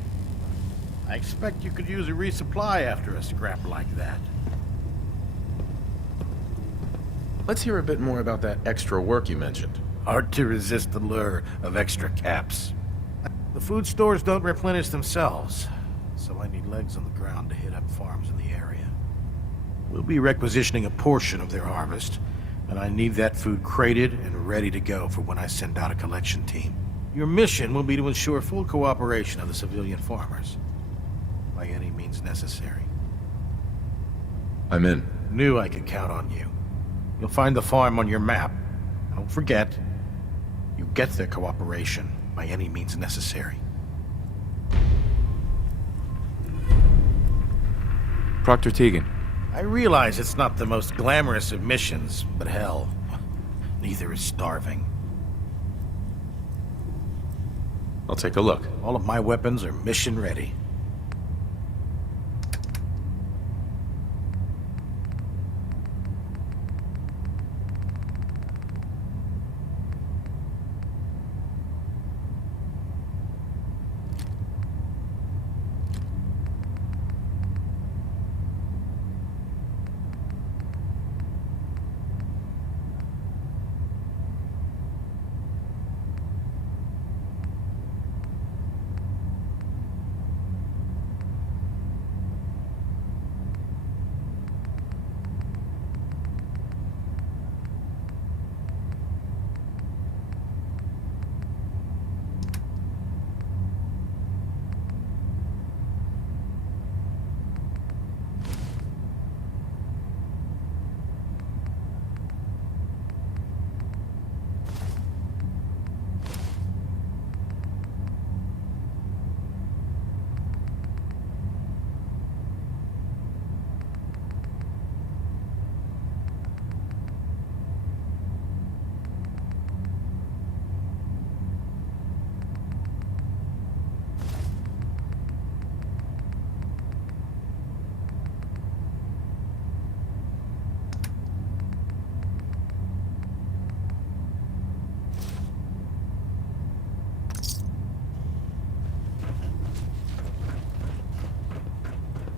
I expect you could use a resupply after a scrap like that. Let's hear a bit more about that extra work you mentioned. Hard to resist the lure of extra caps. The food stores don't replenish themselves, so I need legs on the ground to hit up farms in the area. We'll be requisitioning a portion of their harvest, and I need that food crated and ready to go for when I send out a collection team. Your mission will be to ensure full cooperation of the civilian farmers, by any means necessary. I'm in. Knew I could count on you. You'll find the farm on your map. Don't forget, you get their cooperation by any means necessary. Proctor Teagan. I realize it's not the most glamorous of missions, but hell, neither is starving. I'll take a look. All of my weapons are mission ready.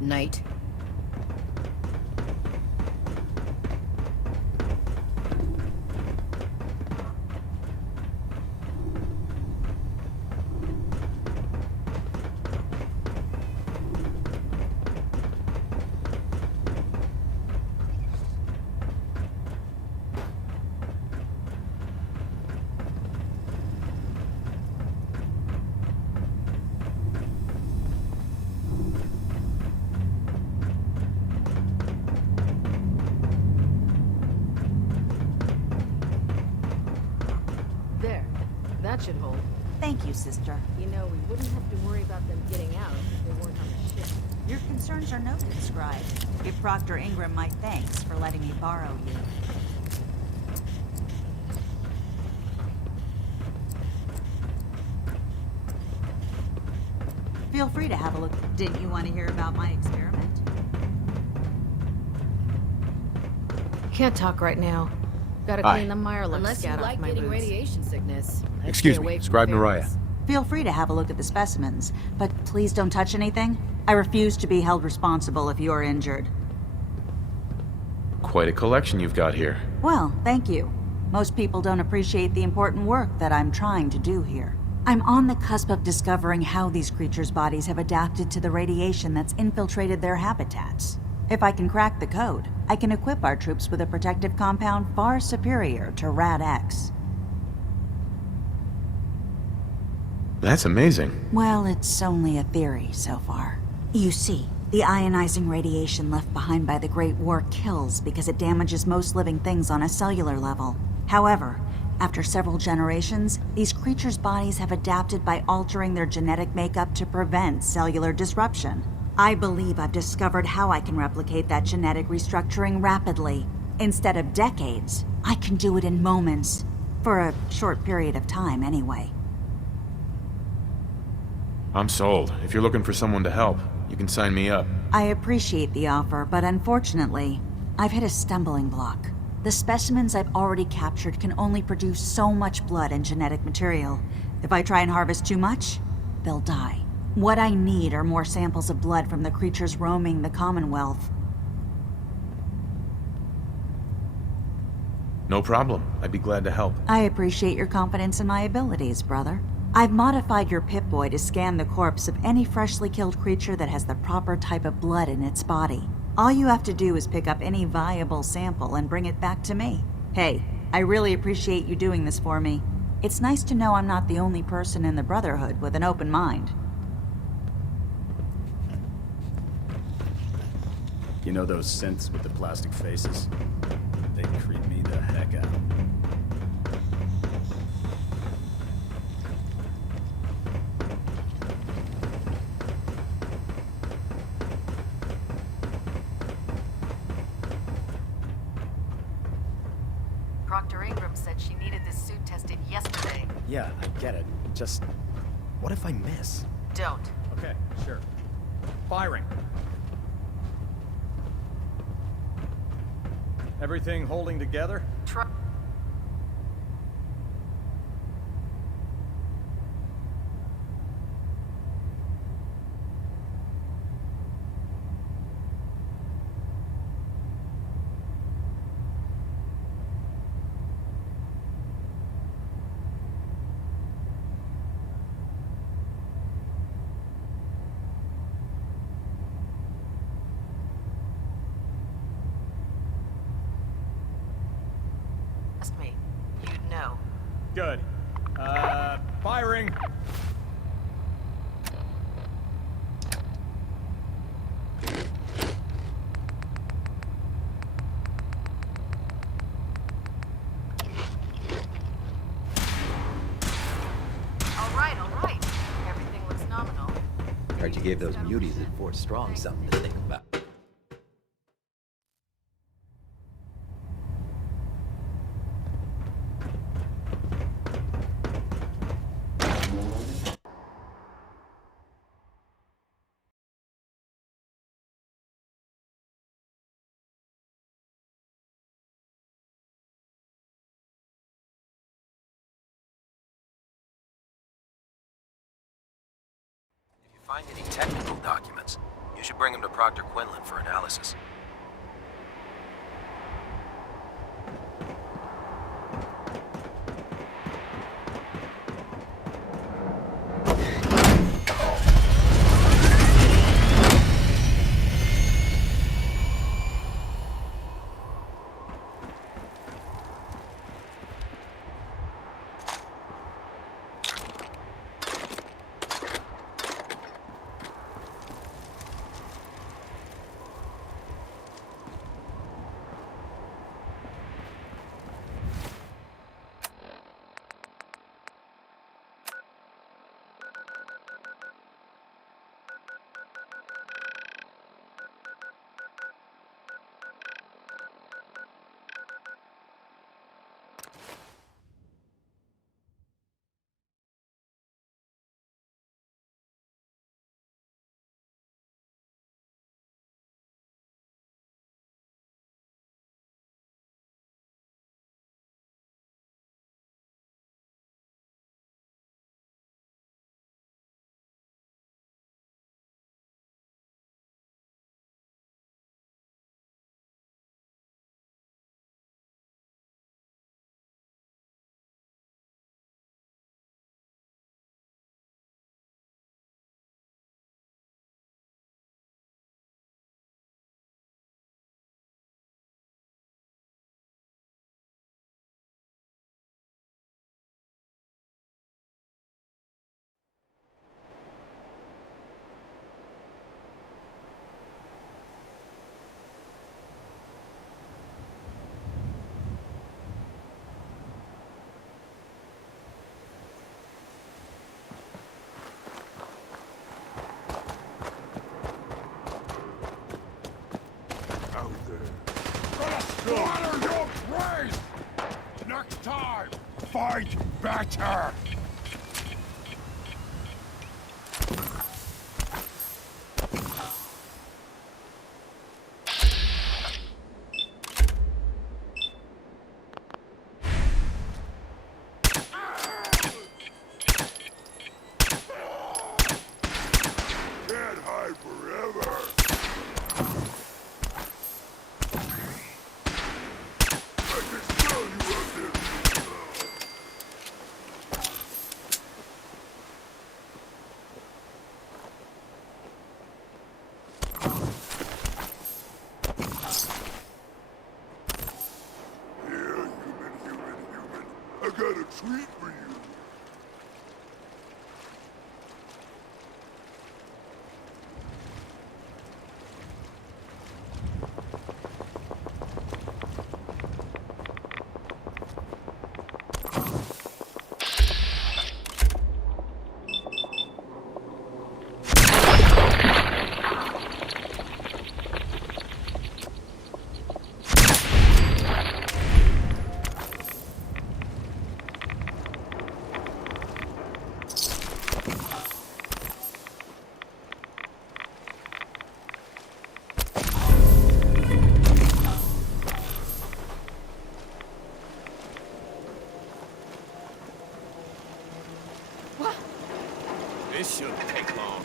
Night. There. That should hold. Thank you, sister. You know, we wouldn't have to worry about them getting out if they weren't on the ship. Your concerns are noted, Scribe. Give Proctor Ingram my thanks for letting me borrow you. Feel free to have a look. Didn't you want to hear about my experiment? Can't talk right now. Gotta Hi. clean the Mirelurk Unless you scat off like my getting boots. radiation sickness. I'd Excuse stay me, away from Scribe fairies. Naraya. Feel free to have a look at the specimens, but please don't touch anything. I refuse to be held responsible if you're injured. Quite a collection you've got here. Well, thank you. Most people don't appreciate the important work that I'm trying to do here. I'm on the cusp of discovering how these creatures' bodies have adapted to the radiation that's infiltrated their habitats. If I can crack the code, I can equip our troops with a protective compound far superior to Rad-X. That's amazing. Well, it's only a theory so far. You see, the ionizing radiation left behind by the Great War kills because it damages most living things on a cellular level. However, after several generations, these creatures' bodies have adapted by altering their genetic makeup to prevent cellular disruption. I believe I've discovered how I can replicate that genetic restructuring rapidly. Instead of decades, I can do it in moments. For a short period of time, anyway. I'm sold. If you're looking for someone to help, you can sign me up. I appreciate the offer, but unfortunately, I've hit a stumbling block. The specimens I've already captured can only produce so much blood and genetic material. If I try and harvest too much, they'll die. What I need are more samples of blood from the creatures roaming the Commonwealth. No problem. I'd be glad to help. I appreciate your confidence in my abilities, brother. I've modified your Pip-Boy to scan the corpse of any freshly killed creature that has the proper type of blood in its body. All you have to do is pick up any viable sample and bring it back to me. Hey, I really appreciate you doing this for me. It's nice to know I'm not the only person in the Brotherhood with an open mind. You know those synths with the plastic faces? They creep me the heck out. Proctor Ingram said she needed this suit tested yesterday. Yeah, I get it. Just, what if I miss? Don't. Okay, sure. Firing. Everything holding together? Try. Trust me. You'd know. Good. Firing. All right. Everything looks nominal. Heard you gave those muties at Fort Strong something to think about. Find any technical documents, You should bring him to Proctor Quinlan for analysis. Squatter your praise! Next time, fight better! Can't hide forever! I got a treat for you. This shouldn't take long.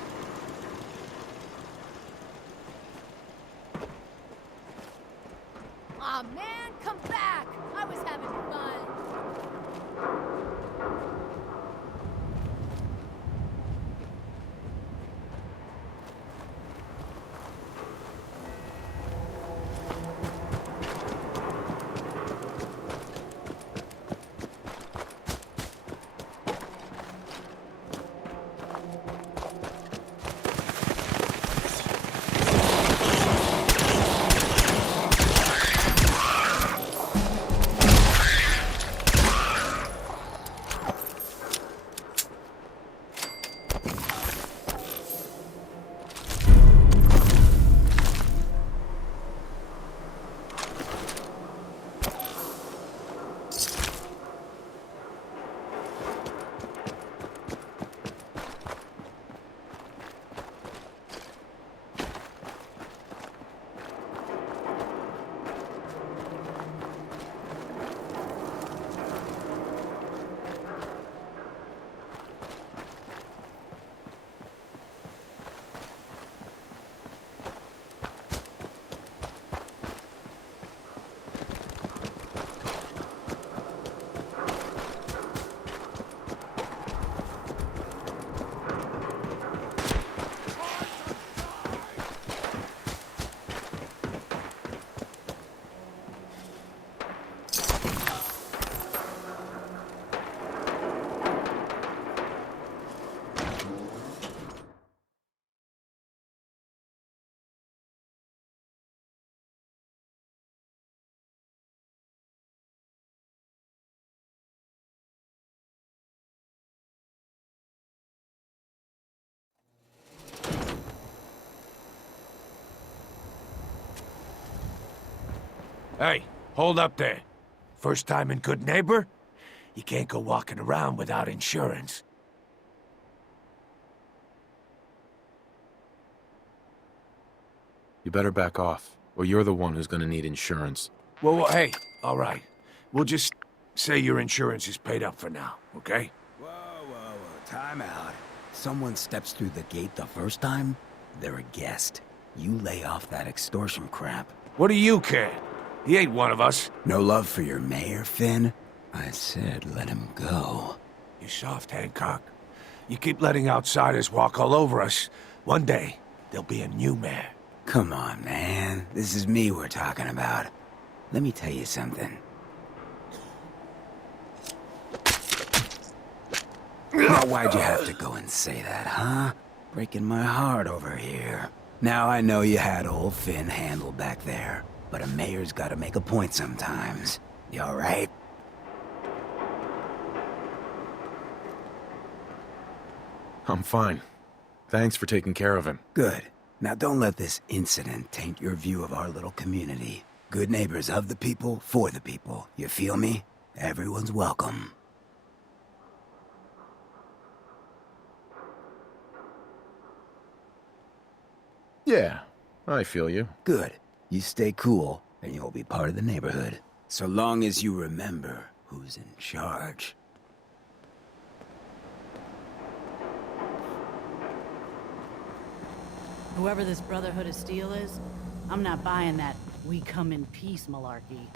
Aw, man, come back! I was having fun. Hey, hold up there. First time in Good Neighbor? You can't go walking around without insurance. You better back off, or you're the one who's gonna need insurance. Well, hey, all right. We'll just say your insurance is paid up for now, okay? Whoa, time out. Someone steps through the gate the first time, they're a guest. You lay off that extortion crap. What do you care? He ain't one of us. No love for your mayor, Finn? I said let him go. You soft, Hancock. You keep letting outsiders walk all over us. One day, there'll be a new mayor. Come on, man. This is me we're talking about. Let me tell you something. Now, why'd you have to go and say that, huh? Breaking my heart over here. Now I know you had old Finn handled back there, but a mayor's gotta make a point sometimes. You alright? I'm fine. Thanks for taking care of him. Good. Now don't let this incident taint your view of our little community. Good neighbors of the people, for the people. You feel me? Everyone's welcome. Yeah, I feel you. Good. You stay cool, and you'll be part of the neighborhood. So long as you remember who's in charge. Whoever this Brotherhood of Steel is, I'm not buying that we come in peace malarkey.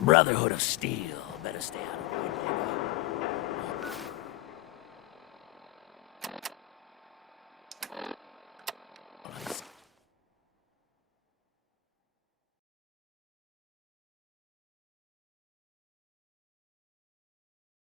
Brotherhood of Steel. Better stay out